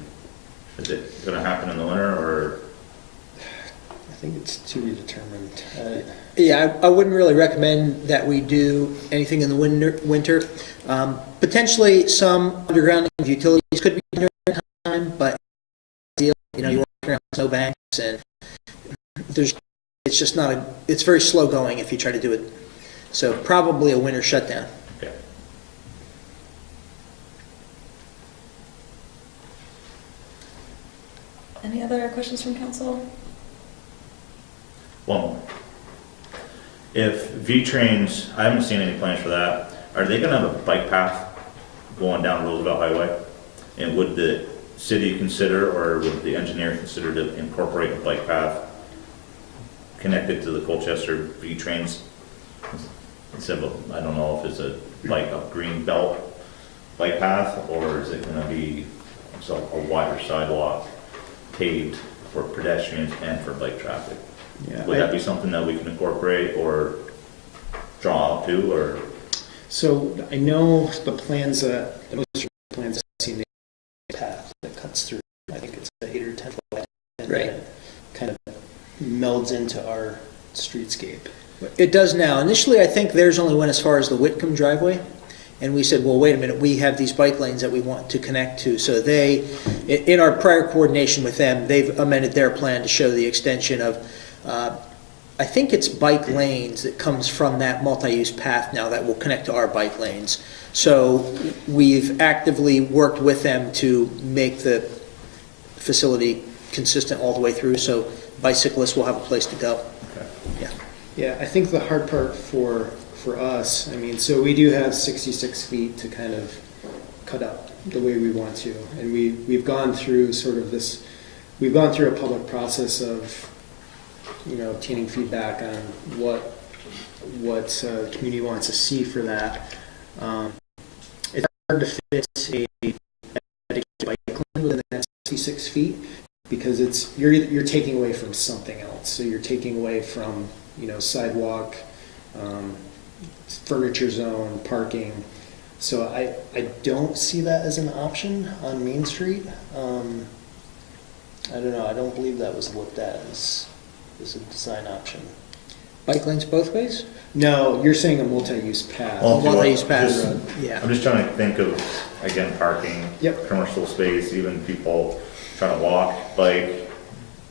Is it gonna happen in the winter, or? I think it's to be determined. Yeah, I wouldn't really recommend that we do anything in the winter. Potentially some undergrounding of utilities could be during that time, but you're working around snowbanks and it's just not it's very slow going if you try to do it. So probably a winter shutdown. Okay. Any other questions from council? One more. If V-Trains, I haven't seen any plans for that, are they gonna have a bike path going down Roosevelt Highway? And would the city consider, or would the engineer consider to incorporate a bike path connected to the Colchester V-Trains? Instead of, I don't know if it's a green belt bike path, or is it gonna be a wider sidewalk paved for pedestrians and for bike traffic? Yeah, Would that be something that we can incorporate or draw up to, or? So I know the plans the most plans I've seen, the path that cuts through, I think it's 8 or 10 foot, and Right. then it kind of melds into our streetscape. It does now. Initially, I think theirs only went as far as the Whitcomb driveway. And we said, well, wait a minute, we have these bike lanes that we want to connect to. So they, in our prior coordination with them, they've amended their plan to show the extension of, I think it's bike lanes that comes from that multi-use path now that will connect to our bike lanes. So we've actively worked with them to make the facility consistent all the way through, so bicyclists will have a place to go. Okay. Yeah. Yeah, I think the hard part for us, I mean, so we do have 66 feet to kind of cut up the way we want to. And we've gone through sort of this, we've gone through a public process of, obtaining feedback on what the community wants to see for that. It's hard to fit a dedicated bike lane within that 66 feet because you're taking away from something else. So you're taking away from, sidewalk, furniture zone, parking. So I don't see that as an option on Main Street. I don't know. I don't believe that was looked at as a design option. Bike lanes both ways? No, you're saying a multi-use path. Well, Multi-use path, just- yeah. I'm just trying to think of, again, parking, Yep. commercial space, even people trying to walk, bike.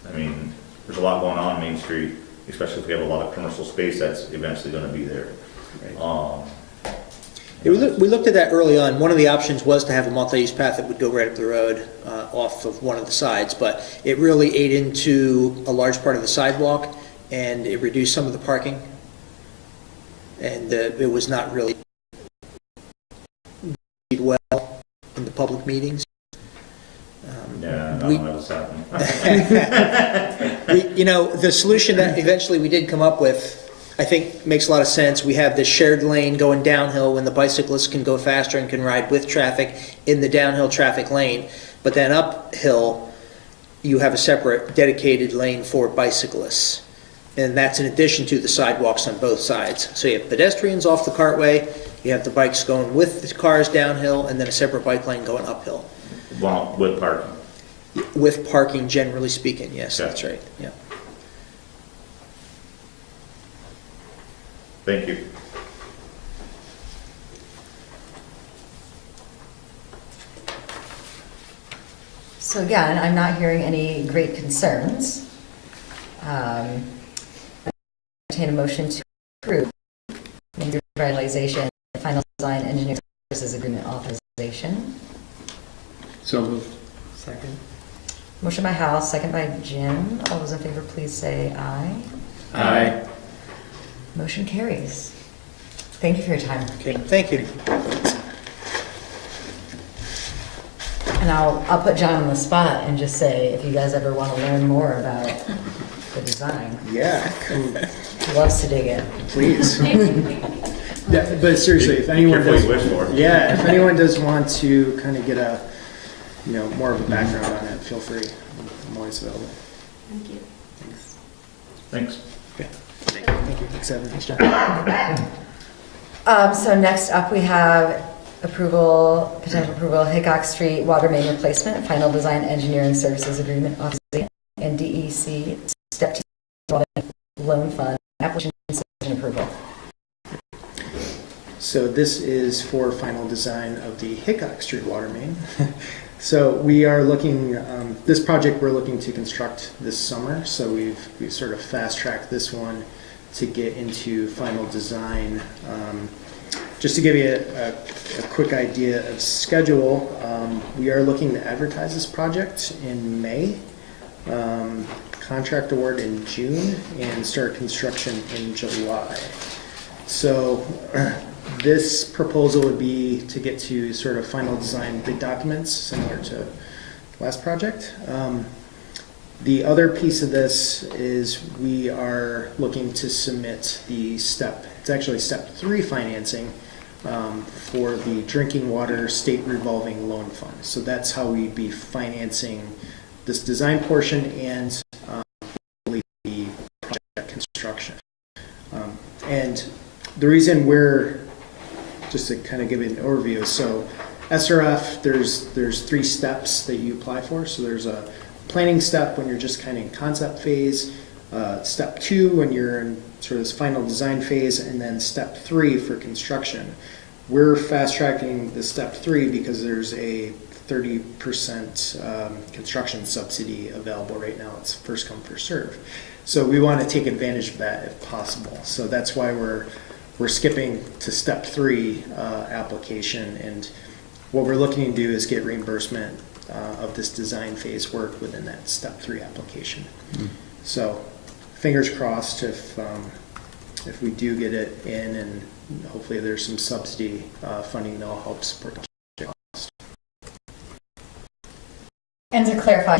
I mean, there's a lot going on Main Street, especially if we have a lot of commercial space that's eventually gonna be there. Right. Yeah, we looked at that early on. One of the options was to have a multi-use path that would go right up the road off of one of the sides, but it really ate into a large part of the sidewalk, and it reduced some of the parking, and it was not really well in the public meetings. Yeah, I we- don't know what's happening. The solution that eventually we did come up with, I think makes a lot of sense. We have this shared lane going downhill when the bicyclists can go faster and can ride with traffic in the downhill traffic lane. But then uphill, you have a separate dedicated lane for bicyclists. And that's in addition to the sidewalks on both sides. So you have pedestrians off the cartway, you have the bikes going with the cars downhill, and then a separate bike lane going uphill. Well, with parking. With parking, generally speaking, yes, Okay. that's right, yeah. Thank you. So again, I'm not hearing any great concerns. Entertain a motion to approve the revitalization, final design, engineering services agreement authorization. So moved. Second. Motion by Hal, second by Jim. All those in favor, please say aye. Aye. Motion carries. Thank you for your time. Okay, thank you. And I'll put John on the spot and just say, if you guys ever want to learn more about the design, Yeah, he loves to dig in. please. Yeah, but seriously, if anyone Careful does, what you wish for. yeah, if anyone does want to kind of get a, more of a background on it, feel free. I'm always available. Thank you. Thanks. Thank you. Thanks, Evan. Thanks, John. So next up, we have potential approval, Hickok Street Water Main Replacement, Final Design Engineering Services Agreement, authorization, and DEC Step 2 Loan Fund, application submission approval. So this is for final design of the Hickok Street water main. So we are looking, this project we're looking to construct this summer. So we've sort of fast tracked this one to get into final design. Just to give you a quick idea of schedule, we are looking to advertise this project in May, contract award in June, and start construction in July. So this proposal would be to get to sort of final design bid documents similar to the last project. The other piece of this is we are looking to submit it's actually step 3 financing for the drinking water state revolving loan fund. So that's how we'd be financing this design portion and the project construction. And the reason just to kind of give you an overview, so SRF, there's 3 steps that you apply for. So there's a planning step when you're just kind of in concept phase, step 2 when you're in sort of this final design phase, and then step 3 for construction. We're fast tracking the step 3 because there's a 30% construction subsidy available right now. It's first come, first serve. So we want to take advantage of that if possible. So that's why we're skipping to step 3 application, and what we're looking to do is get reimbursement of this design phase work within that step 3 application. So fingers crossed if we do get it in, and hopefully there's some subsidy funding that'll help support the cost. And to clarify,